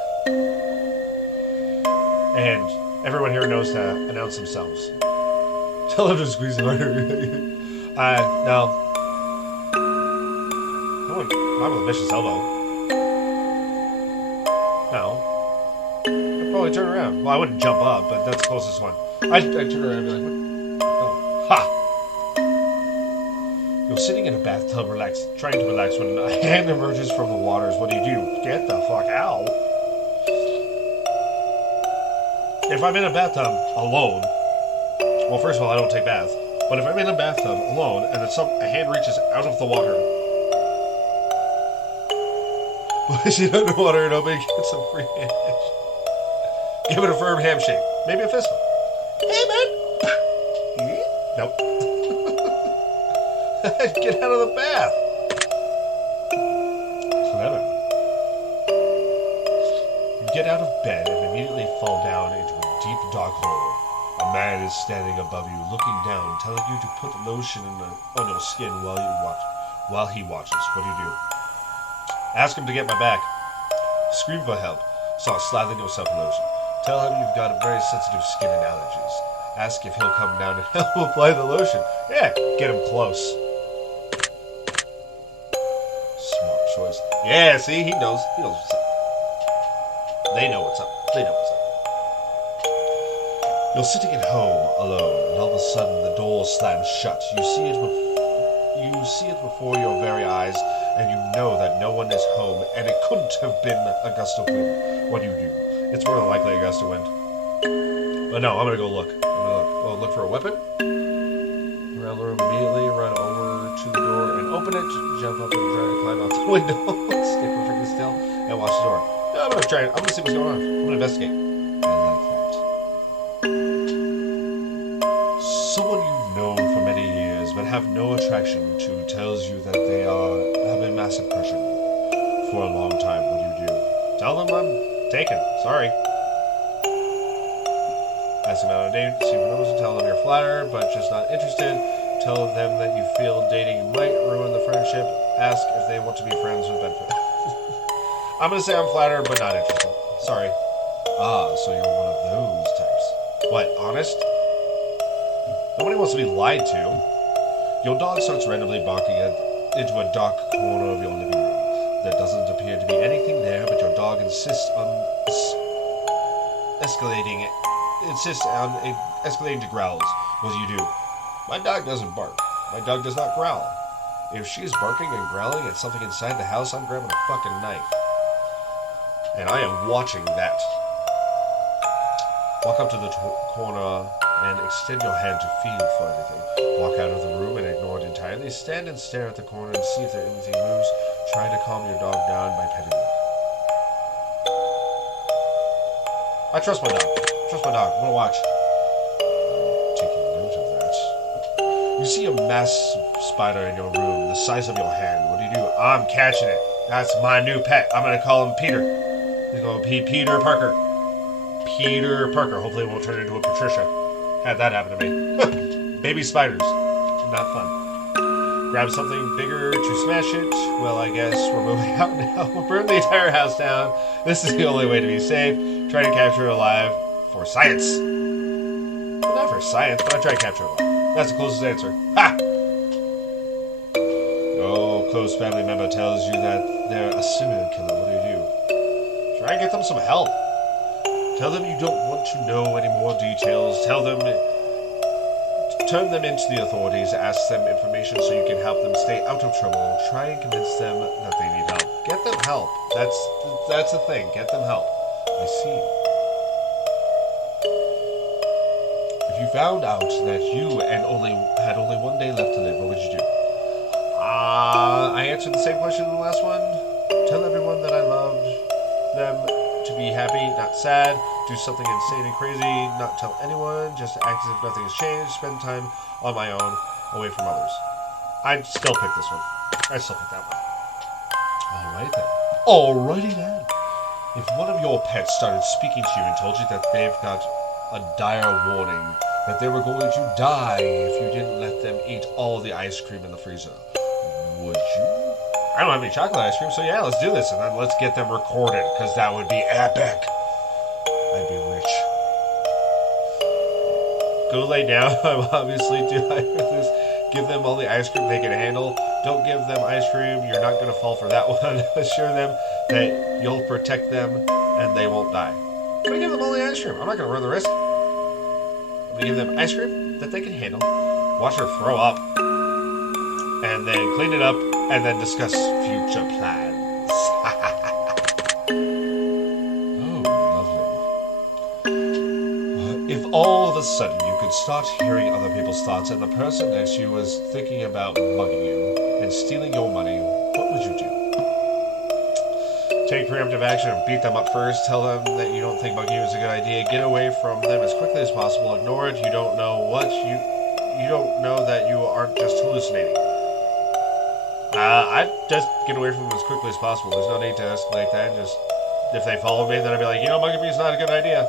And everyone here knows to announce themselves. Tell them to squeeze it harder. No. Not with a vicious elbow. No. I'd probably turn around. Well, I wouldn't jump up, but that's the closest one. I'd turn around and be like, what? Oh. Ha! You're sitting in a bathtub trying to relax when a hand emerges from the waters. What do? Get the fuck out. If I'm in a bathtub alone, well, first of all, I don't take baths. But if I'm in a bathtub alone and a hand reaches out of the water, push it underwater and hoping it gets some free hand. Give it a firm handshake. Maybe a fist bump. Hey, man! Nope. Get out of the bath. You get out of bed and immediately fall down into a deep dark hole. A man is standing above you, looking down, telling you to put lotion on your skin while he watches. What do? Ask him to get my back. Scream for help. Start slathering yourself in lotion. Tell him you've got a very sensitive skin and allergies. Ask if he'll come down and help apply the lotion. Yeah, get him close. Smart choice. Yeah, see, he knows. He knows what's up. They know what's up. They know what's up. You're sitting at home alone, and all of a sudden the door slams shut. You see it before your very eyes, and you know that no one is home, and it couldn't have been a gust of wind. What do? It's more than likely a gust of wind. But no, I'm gonna go look. Look for a weapon. Around the room immediately, run over to the door and open it. Jump up and try to climb out the window. Stay perfectly still and watch the door. No, I'm gonna see what's going on. I'm gonna investigate. I like that. Someone you've known for many years but have no attraction to tells you that they have a massive crush on you for a long time. What do? Tell them I'm taken. Sorry. Ask them out on a date, see who knows, and tell them you're flattered but just not interested. Tell them that you feel dating might ruin the friendship. Ask if they want to be friends with benefit. I'm gonna say I'm flattered but not interested. Sorry. So you're one of those types. What, honest? Nobody wants to be lied to. Your dog starts randomly barking into a dark corner of your living room. There doesn't appear to be anything there, but your dog insists on escalating to growls. What do? My dog doesn't bark. My dog does not growl. If she's barking and growling at something inside the house, I'm grabbing a fucking knife. And I am watching that. Walk up to the corner and extend your hand to feel for anything. Walk out of the room and ignore it entirely. Stand and stare at the corner and see if anything moves. Try to calm your dog down by petting it. I trust my dog. I'm gonna watch. Taking note of that. You see a mass spider in your room, the size of your hand. What do? I'm catching it. That's my new pet. I'm gonna call him Peter. He's gonna be Peter Parker. Peter Parker. Hopefully it won't turn into a Patricia. Had that happen to me. Baby spiders. Not fun. Grab something bigger to smash it. Well, I guess we're moving out now. We'll burn the entire house down. This is the only way to be safe. Try to capture it alive. For science. Well, not for science, but I try to capture it alive. That's the closest answer. Ha! Oh, close family member tells you that they're a serial killer. What do? Try and get them some help. Tell them you don't want to know any more details. Turn them into the authorities. Ask them information so you can help them stay out of trouble. Try and convince them that they need help. Get them help. That's the thing. Get them help. I see. If you found out that you had only one day left to live, what would you do? I answered the same question in the last one. Tell everyone that I loved them to be happy, not sad. Do something insane and crazy. Not tell anyone. Just act as if nothing has changed. Spend time on my own, away from others. I'd still pick this one. I'd still pick that one. Alright then. Alrighty then. If one of your pets started speaking to you and told you that they've got a dire warning that they were going to die if you didn't let them eat all the ice cream in the freezer, would you? I don't have any chocolate ice cream, so yeah, let's do this, and then let's get them recorded, because that would be epic. I'd be rich. Go lay down. I'm obviously too high for this. Give them all the ice cream they can handle. Don't give them ice cream. You're not going to fall for that one. Assure them that you'll protect them and they won't die. I'm going to give them all the ice cream. I'm not going to run the risk. I'm going to give them ice cream that they can handle. Watch her throw up. And then clean it up. And then discuss future plans. If all of a sudden you could start hearing other people's thoughts and the person next to you was thinking about mugging you and stealing your money, what would you do? Take preemptive action and beat them up first. Tell them that you don't think mugging you is a good idea. Get away from them as quickly as possible. Ignore it. You don't know what you don't know that you aren't just hallucinating. I'd just get away from them as quickly as possible. There's no need to escalate that. Just if they follow me, then I'd be like, mugging me is not a good idea.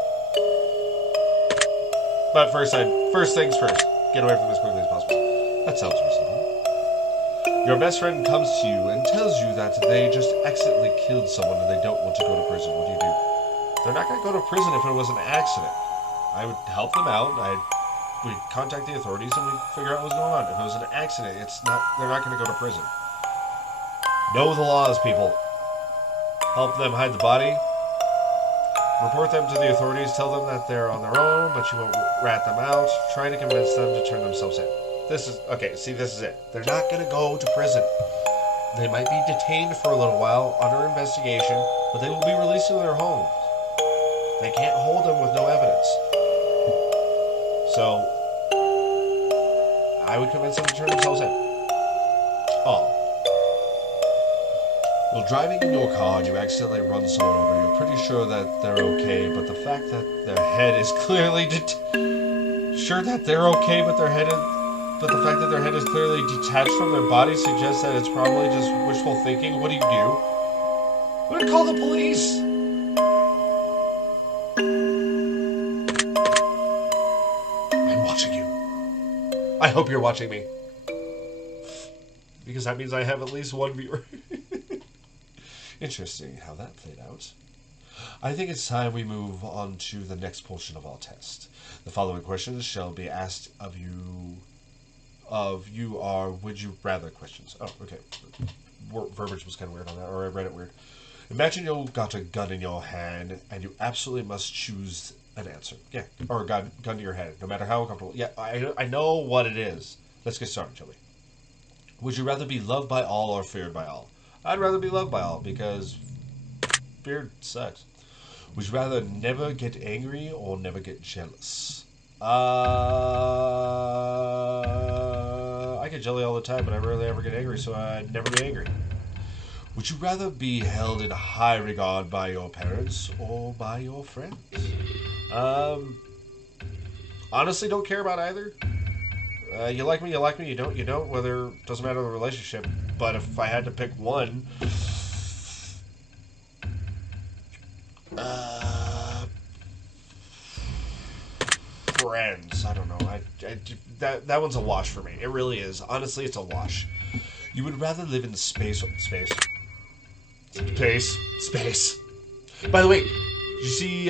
But first things first. Get away from them as quickly as possible. That sounds reasonable. Your best friend comes to you and tells you that they just accidentally killed someone and they don't want to go to prison. What do you do? They're not going to go to prison if it was an accident. I would help them out. We'd contact the authorities and we'd figure out what's going on. If it was an accident, they're not going to go to prison. Know the laws, people. Help them hide the body. Report them to the authorities. Tell them that they're on their own, but you won't rat them out. Try to convince them to turn themselves in. This is it. They're not going to go to prison. They might be detained for a little while under investigation, but they will be released to their homes. They can't hold them with no evidence. So, I would convince them to turn themselves in. Oh. Well, driving in your car and you accidentally run someone over, you're pretty sure that they're okay, but the fact that their head is clearly the fact that their head is clearly detached from their body suggests that it's probably just wishful thinking. What do you do? I'm gonna call the police. I'm watching you. I hope you're watching me. Because that means I have at least one viewer. Interesting how that played out. I think it's time we move on to the next portion of our test. The following questions shall be asked of you are would you rather questions. Oh, okay. Verbiage was kind of weird on that, or I read it weird. Imagine you've got a gun in your hand and you absolutely must choose an answer. Yeah, or a gun to your head, no matter how uncomfortable. Yeah, I know what it is. Let's get started, shall we? Would you rather be loved by all or feared by all? I'd rather be loved by all because feared sucks. Would you rather never get angry or never get jealous? I get jelly all the time, but I rarely ever get angry, so I'd never be angry. Would you rather be held in high regard by your parents or by your friends? Honestly, don't care about either. You like me, you like me. You don't. Whether doesn't matter the relationship. But if I had to pick one, friends. I don't know. That one's a wash for me. It really is. Honestly, it's a wash. You would rather live in space. By the way, did you see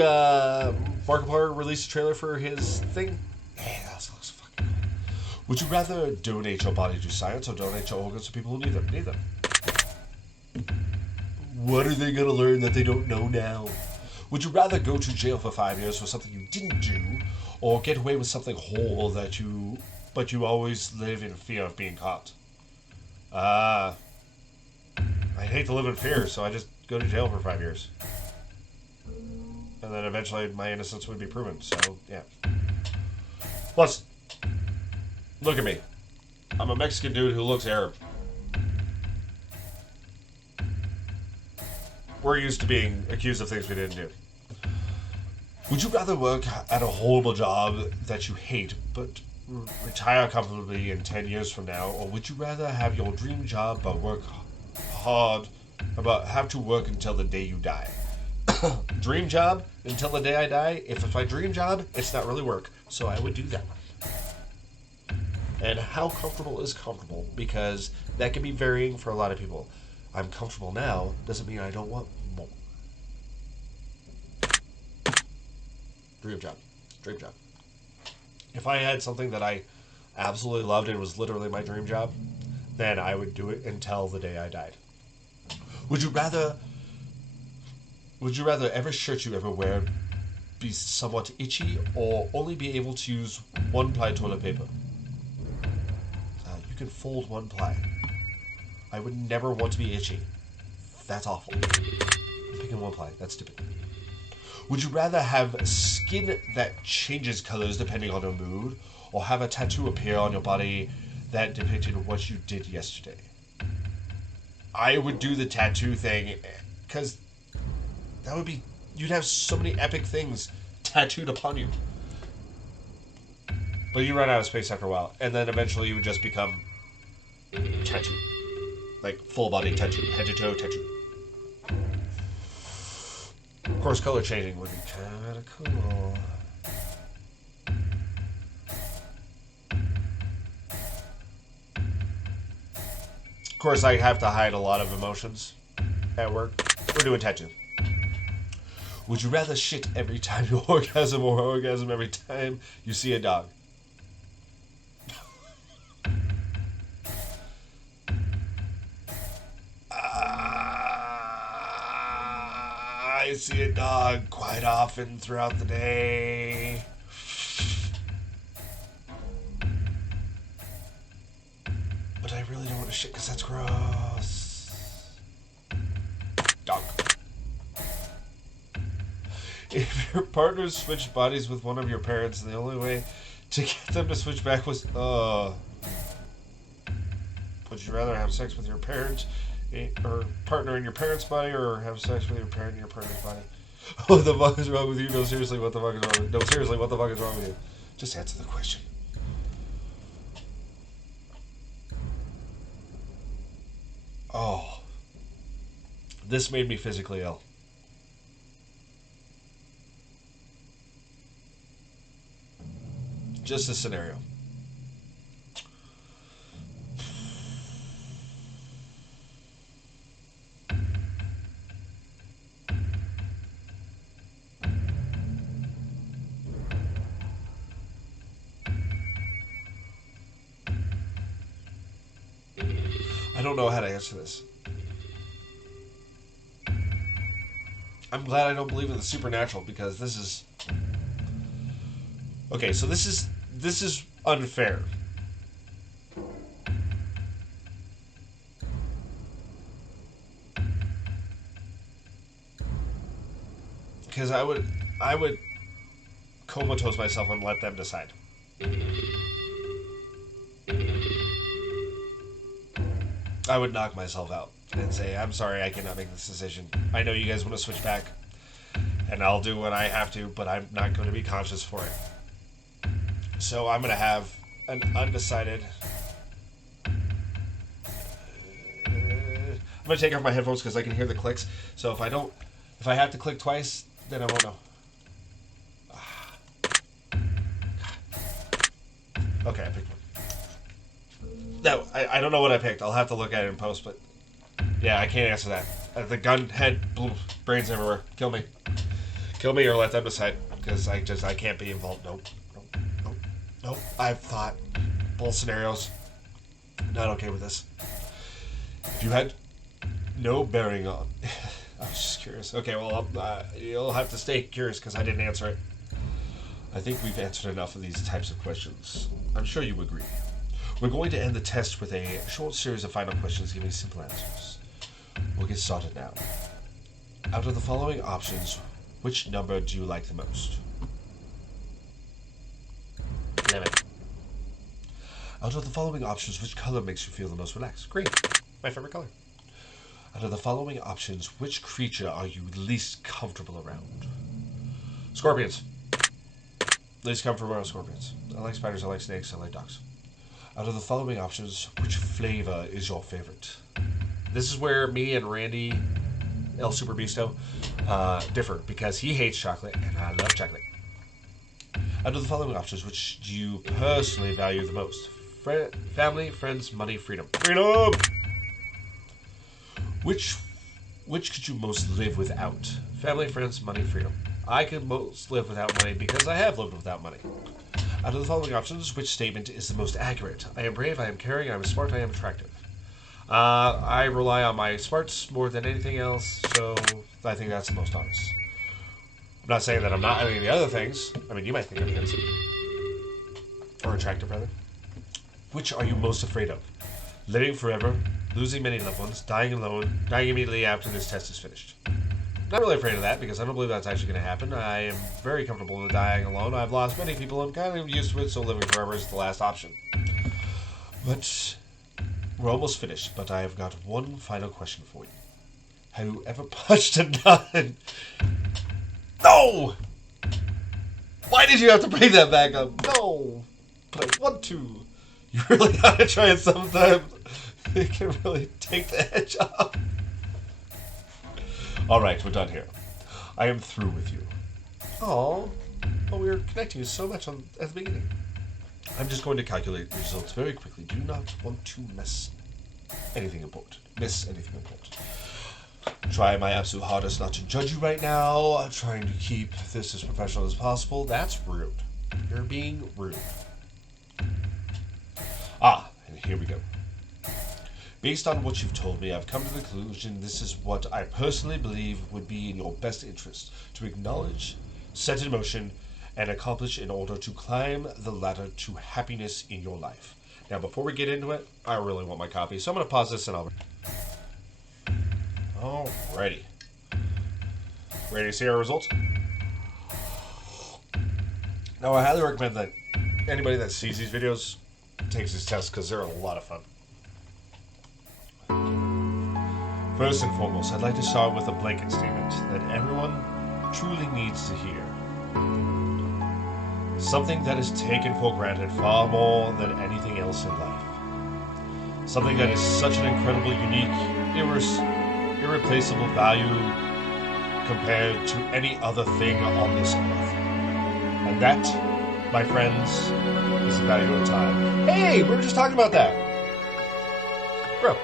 Markiplier released a trailer for his thing? Yeah, that looks fucking cool. Would you rather donate your body to science or donate your organs to people who need them? What are they gonna learn that they don't know now? Would you rather go to jail for 5 years for something you didn't do, or get away with something horrible but you always live in fear of being caught? I hate to live in fear, so I just go to jail for 5 years. and then eventually my innocence would be proven. So, yeah. Plus, look at me. I'm a Mexican dude who looks Arab. We're used to being accused of things we didn't do. Would you rather work at a horrible job that you hate, but retire comfortably in 10 years from now, or would you rather have your dream job but work hard, but have to work until the day you die? Dream job until the day I die? If it's my dream job, it's not really work, so I would do that. And how comfortable is comfortable? Because that can be varying for a lot of people. I'm comfortable now doesn't mean I don't want more. Dream job. Dream job. If I had something that I absolutely loved and was literally my dream job, then I would do it until the day I died. Would you rather every shirt you ever wear be somewhat itchy, or only be able to use one-ply toilet paper? You can fold one-ply. I would never want to be itchy. That's awful. I'm picking one-ply. That's stupid. Would you rather have skin that changes colors depending on your mood, or have a tattoo appear on your body that depicted what you did yesterday? I would do the tattoo thing, because that would be... You'd have so many epic things tattooed upon you. But you run out of space after a while, and then eventually you would just become tattoo. Like, full body tattoo, head to toe tattoo. Of course, color changing would be kind of cool. Of course, I have to hide a lot of emotions at work. We're doing tattoo. Would you rather shit every time you orgasm, or orgasm every time you see a dog? I see a dog quite often throughout the day. But I really don't want to shit because that's gross. Dog. If your partner switched bodies with one of your parents, the only way to get them to switch back was... Would you rather have sex with your parent or partner in your parent's body, or have sex with your parent in your partner's body? What the fuck is wrong with you? No, seriously, what the fuck is wrong with you? No, seriously, what the fuck is wrong with you? Just answer the question. Oh. This made me physically ill. Just a scenario. I don't know how to answer this. I'm glad I don't believe in the supernatural, because this is... Okay, so this is unfair. Because I would comatose myself and let them decide. I would knock myself out and say, I'm sorry, I cannot make this decision. I know you guys want to switch back, and I'll do what I have to, but I'm not going to be conscious for it. So I'm going to have an undecided... I'm going to take off my headphones because I can hear the clicks. So if I have to click twice, then I won't know. Okay, I picked one. No, I don't know what I picked. I'll have to look at it in post, but yeah, I can't answer that. The gun, head, brains everywhere. Kill me. Kill me or let them decide, because I can't be involved. Nope. I've thought both scenarios. Not okay with this. If you had no bearing on... I was just curious. Okay, well, you'll have to stay curious because I didn't answer it. I think we've answered enough of these types of questions. I'm sure you agree. We're going to end the test with a short series of final questions giving simple answers. We'll get started now. Out of the following options, Which number do you like the most? Damn it. Out of the following options, which color makes you feel the most relaxed? Green. My favorite color. Out of the following options, which creature are you least comfortable around? Scorpions. Least comfortable around scorpions. I like spiders, I like snakes, I like dogs. Out of the following options, which flavor is your favorite? This is where me and Randy, El Super Bisto, differ, because he hates chocolate and I love chocolate. Out of the following options, which do you personally value the most? Family, friends, money, freedom. Freedom! Which could you most live without? Family, friends, money, freedom. I could most live without money because I have lived without money. Out of the following options, which statement is the most accurate? I am brave, I am caring, I am smart, I am attractive. I rely on my smarts more than anything else, so I think that's the most honest. I'm not saying that I'm not any of the other things. I mean, you might think I'm handsome. Or attractive, rather. Which are you most afraid of? Living forever, losing many loved ones, dying alone, dying immediately after this test is finished. Not really afraid of that, because I don't believe that's actually going to happen. I am very comfortable with dying alone. I've lost many people and kind of used to it, so living forever is the last option. But we're almost finished, but I have got one final question for you. Have you ever punched a nun? No! Why did you have to bring that back up? No! But I want to. You really gotta try it sometime. It can really take the edge off. Alright, we're done here. I am through with you. Oh, well, we were connecting so much at the beginning. I'm just going to calculate the results very quickly. Do not want to miss anything important. Try my absolute hardest not to judge you right now. I'm trying to keep this as professional as possible. That's rude. You're being rude. And here we go. Based on what you've told me, I've come to the conclusion this is what I personally believe would be in your best interest to acknowledge, set in motion, and accomplish in order to climb the ladder to happiness in your life. Now, before we get into it, I really want my copy, so I'm going to pause this and I'll... Alrighty. Ready to see our results? Now, I highly recommend that anybody that sees these videos takes these tests because they're a lot of fun. First and foremost, I'd like to start with a blanket statement that everyone truly needs to hear. Something that is taken for granted far more than anything else in life. Something that is such an incredible, unique, irreplaceable value compared to any other thing on this earth. And that, my friends, is the value of time. Hey, we were just talking about that. Bro.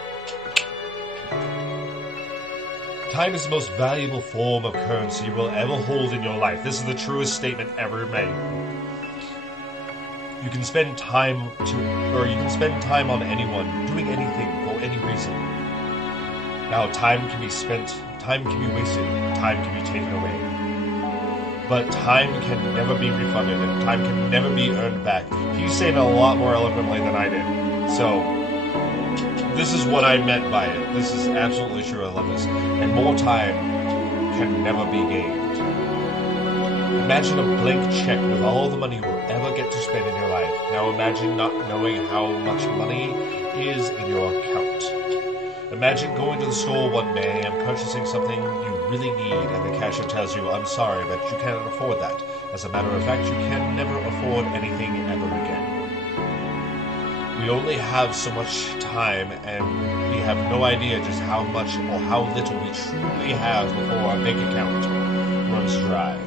Time is the most valuable form of currency you will ever hold in your life. This is the truest statement ever made. You can spend time on anyone, doing anything for any reason. Now, time can be spent, time can be wasted, time can be taken away. But time can never be refunded, and time can never be earned back. He's saying it a lot more eloquently than I did. So, this is what I meant by it. This is absolutely true. I love this. And more time can never be gained. Imagine a blank check with all the money you will ever get to spend in your life. Now imagine not knowing how much money is in your account. Imagine going to the store one day and purchasing something you really need, and the cashier tells you, "I'm sorry, but you can't afford that." As a matter of fact, you can never afford anything ever again. We only have so much time, and we have no idea just how much or how little we truly have before our bank account runs dry.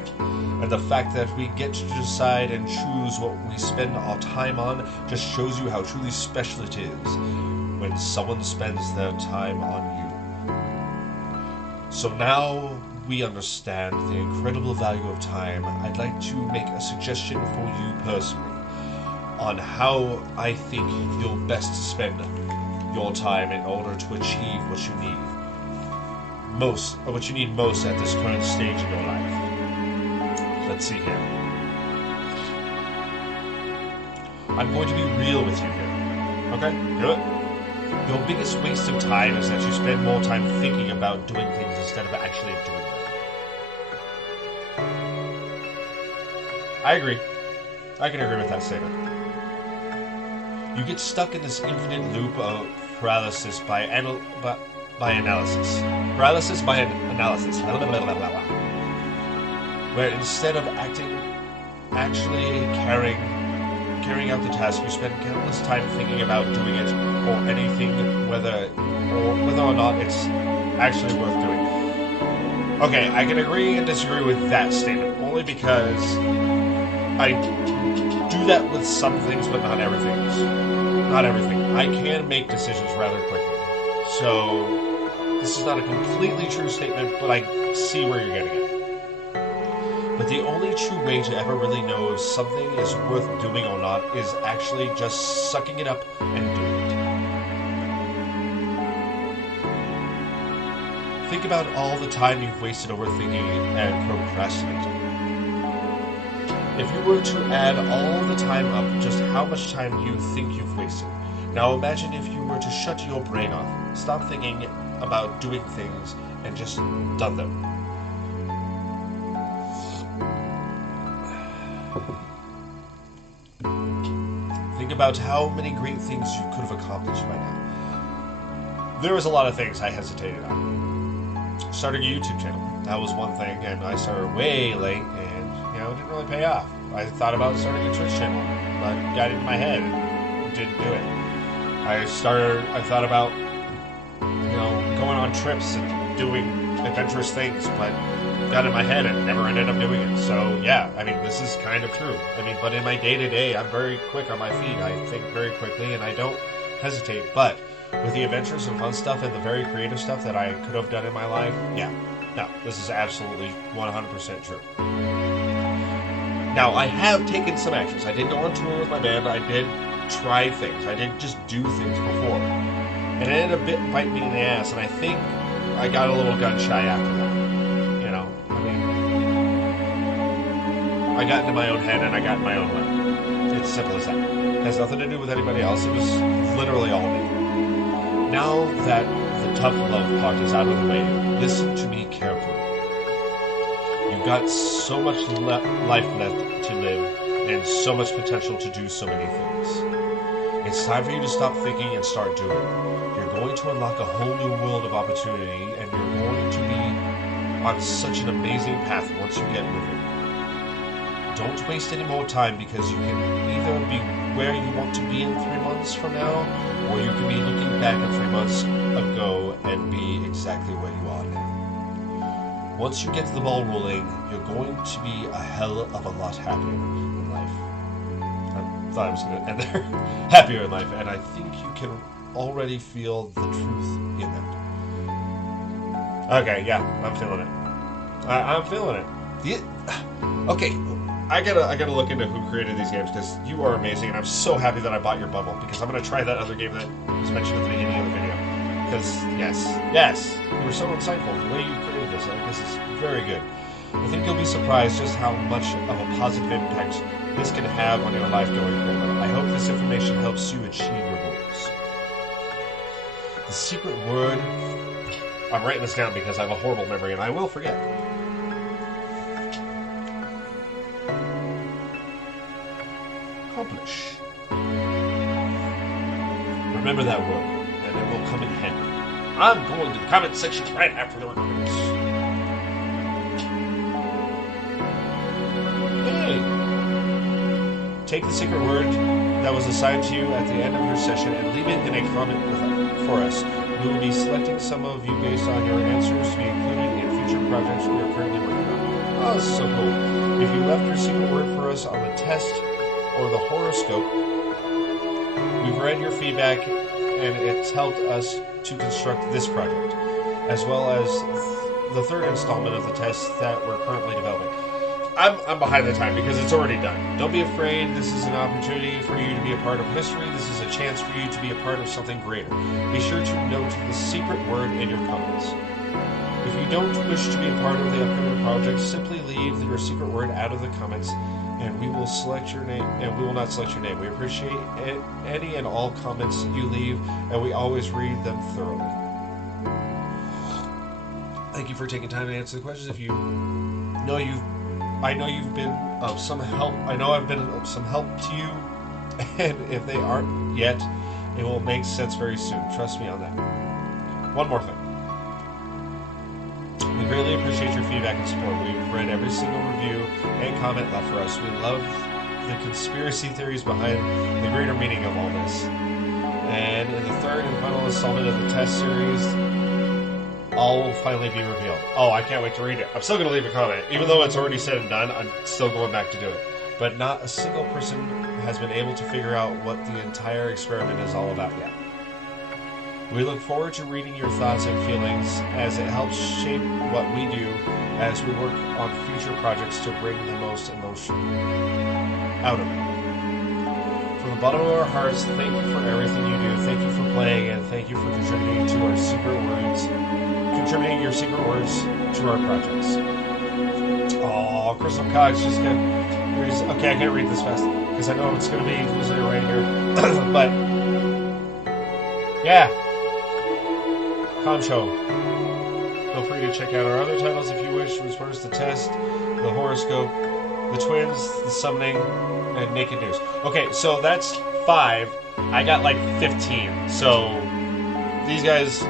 And the fact that we get to decide and choose what we spend our time on just shows you how truly special it is when someone spends their time on you. So now we understand the incredible value of time. I'd like to make a suggestion for you personally on how I think you'll best spend your time in order to achieve what you need most at this current stage in your life. Let's see here. I'm going to be real with you here. Okay? Good. Your biggest waste of time is that you spend more time thinking about doing things instead of actually doing them. I agree. I can agree with that statement. You get stuck in this infinite loop of paralysis by analysis. Paralysis by analysis. Where instead of actually carrying out the task, you spend countless time thinking about doing it or anything, whether or not it's actually worth doing. Okay, I can agree and disagree with that statement, only because I do that with some things, but not everything. Not everything. I can make decisions rather quickly. So, this is not a completely true statement, but I see where you're getting at. But the only true way to ever really know if something is worth doing or not is actually just sucking it up and doing it. Think about all the time you've wasted overthinking and procrastinating. If you were to add all the time up, just how much time you think you've wasted. Now imagine if you were to shut your brain off, stop thinking about doing things, and just done them. Think about how many great things you could have accomplished by now. There was a lot of things I hesitated on. Starting a YouTube channel, that was one thing, and I started way late, and it didn't really pay off. I thought about starting a Twitch channel, but got into my head and didn't do it. I thought about, going on trips and doing adventurous things, but got in my head and never ended up doing it. So, yeah, this is kind of true. But in my day-to-day, I'm very quick on my feet. I think very quickly, and I don't hesitate. But with the adventures and fun stuff and the very creative stuff that I could have done in my life, this is absolutely 100% true. Now, I have taken some actions. I did go on tour with my band. I did try things. I did just do things before. And it ended up biting me in the ass, and I think I got a little gun-shy after that. I got into my own head, and I got in my own way. It's simple as that. It has nothing to do with anybody else. It was literally all me. Now that the tough love part is out of the way, listen to me carefully. You've got so much life left to live, and so much potential to do so many things. It's time for you to stop thinking and start doing. You're going to unlock a whole new world of opportunity, and you're going to be on such an amazing path once you get moving. Don't waste any more time, because you can either be where you want to be in 3 months from now, or you can be looking back at 3 months ago and be exactly where you are now. Once you get the ball rolling, you're going to be a hell of a lot happier in life. I thought I was going to end there. Happier in life, and I think you can already feel the truth in that. Okay, yeah, I'm feeling it. I'm feeling it. Okay, I gotta look into who created these games, because you are amazing, and I'm so happy that I bought your bubble, because I'm gonna try that other game that was mentioned at the beginning of the video. Because yes, you were so insightful. The way you created this, this is very good. I think you'll be surprised just how much of a positive impact this can have on your life going forward. I hope this information helps you achieve your goals. The secret word. I'm writing this down because I have a horrible memory and I will forget. Accomplish. Remember that word, and it will come in handy. I'm going to the comment section right after the recordings. Hey! Take the secret word that was assigned to you at the end of your session and leave it in a comment for us. We will be selecting some of you based on your answers to be included in future projects we are currently working on. Oh, this is so cool. If you left your secret word for us on the test or the horoscope, we've read your feedback and it's helped us to construct this project, as well as the third installment of the test that we're currently developing. I'm behind the time because it's already done. Don't be afraid. This is an opportunity for you to be a part of history. This is a chance for you to be a part of something greater. Be sure to note the secret word in your comments. If you don't wish to be a part of the upcoming project, simply leave your secret word out of the comments, and we will select your name. And we will not select your name. We appreciate any and all comments you leave, and we always read them thoroughly. Thank you for taking time to answer the questions. I know you've been of some help. I know I've been of some help to you, and if they aren't yet, it will make sense very soon. Trust me on that. One more thing. We greatly appreciate your feedback and support. We've read every single review and comment left for us. We love the conspiracy theories behind the greater meaning of all this. And in the third and final installment of the test series, all will finally be revealed. Oh, I can't wait to read it. I'm still going to leave a comment. Even though it's already said and done, I'm still going back to do it. But not a single person has been able to figure out what the entire experiment is all about yet. We look forward to reading your thoughts and feelings as it helps shape what we do as we work on future projects to bring the most emotion out of it. From the bottom of our hearts, thank you for everything you do. Thank you for playing, and thank you for contributing to our secret words. Contributing your secret words to our projects. Oh, Crystal Cox just got... Okay, I can't read this fast because I know it's going to be losing it right here. But yeah, Com Show. Feel free to check out our other titles if you wish, as far as the test, the horoscope, the twins, the summoning, and naked news. Okay, so that's 5. I got like 15. So these guys,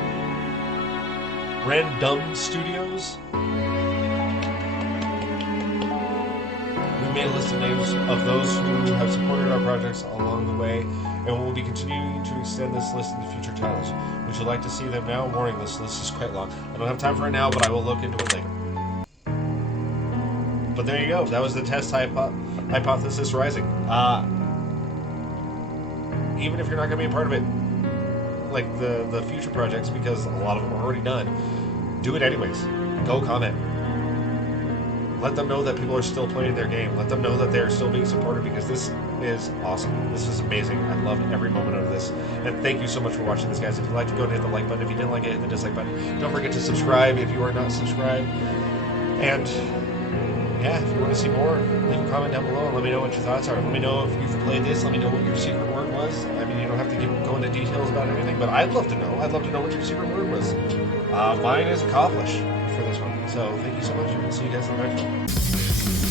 Random Studios. We made a list of names of those who have supported our projects along the way, and we'll be continuing to extend this list in the future titles. Would you like to see them now? Warning, this list is quite long. I don't have time for it now, but I will look into it later. But there you go. That was the test hypothesis rising. Even if you're not going to be a part of it, like the future projects, because a lot of them are already done, do it anyways. Go comment. Let them know that people are still playing their game. Let them know that they are still being supported, because this is awesome. This is amazing. I loved every moment of this. And thank you so much for watching this, guys. If you liked it, go ahead and hit the like button. If you didn't like it, hit the dislike button. Don't forget to subscribe if you are not subscribed. And yeah, if you want to see more, leave a comment down below and let me know what your thoughts are. Let me know if you've played this. Let me know what your secret word was. I mean, you don't have to go into details about anything, but I'd love to know. I'd love to know what your secret word was. Mine is accomplish for this one. So thank you so much, and we'll see you guys in the next one.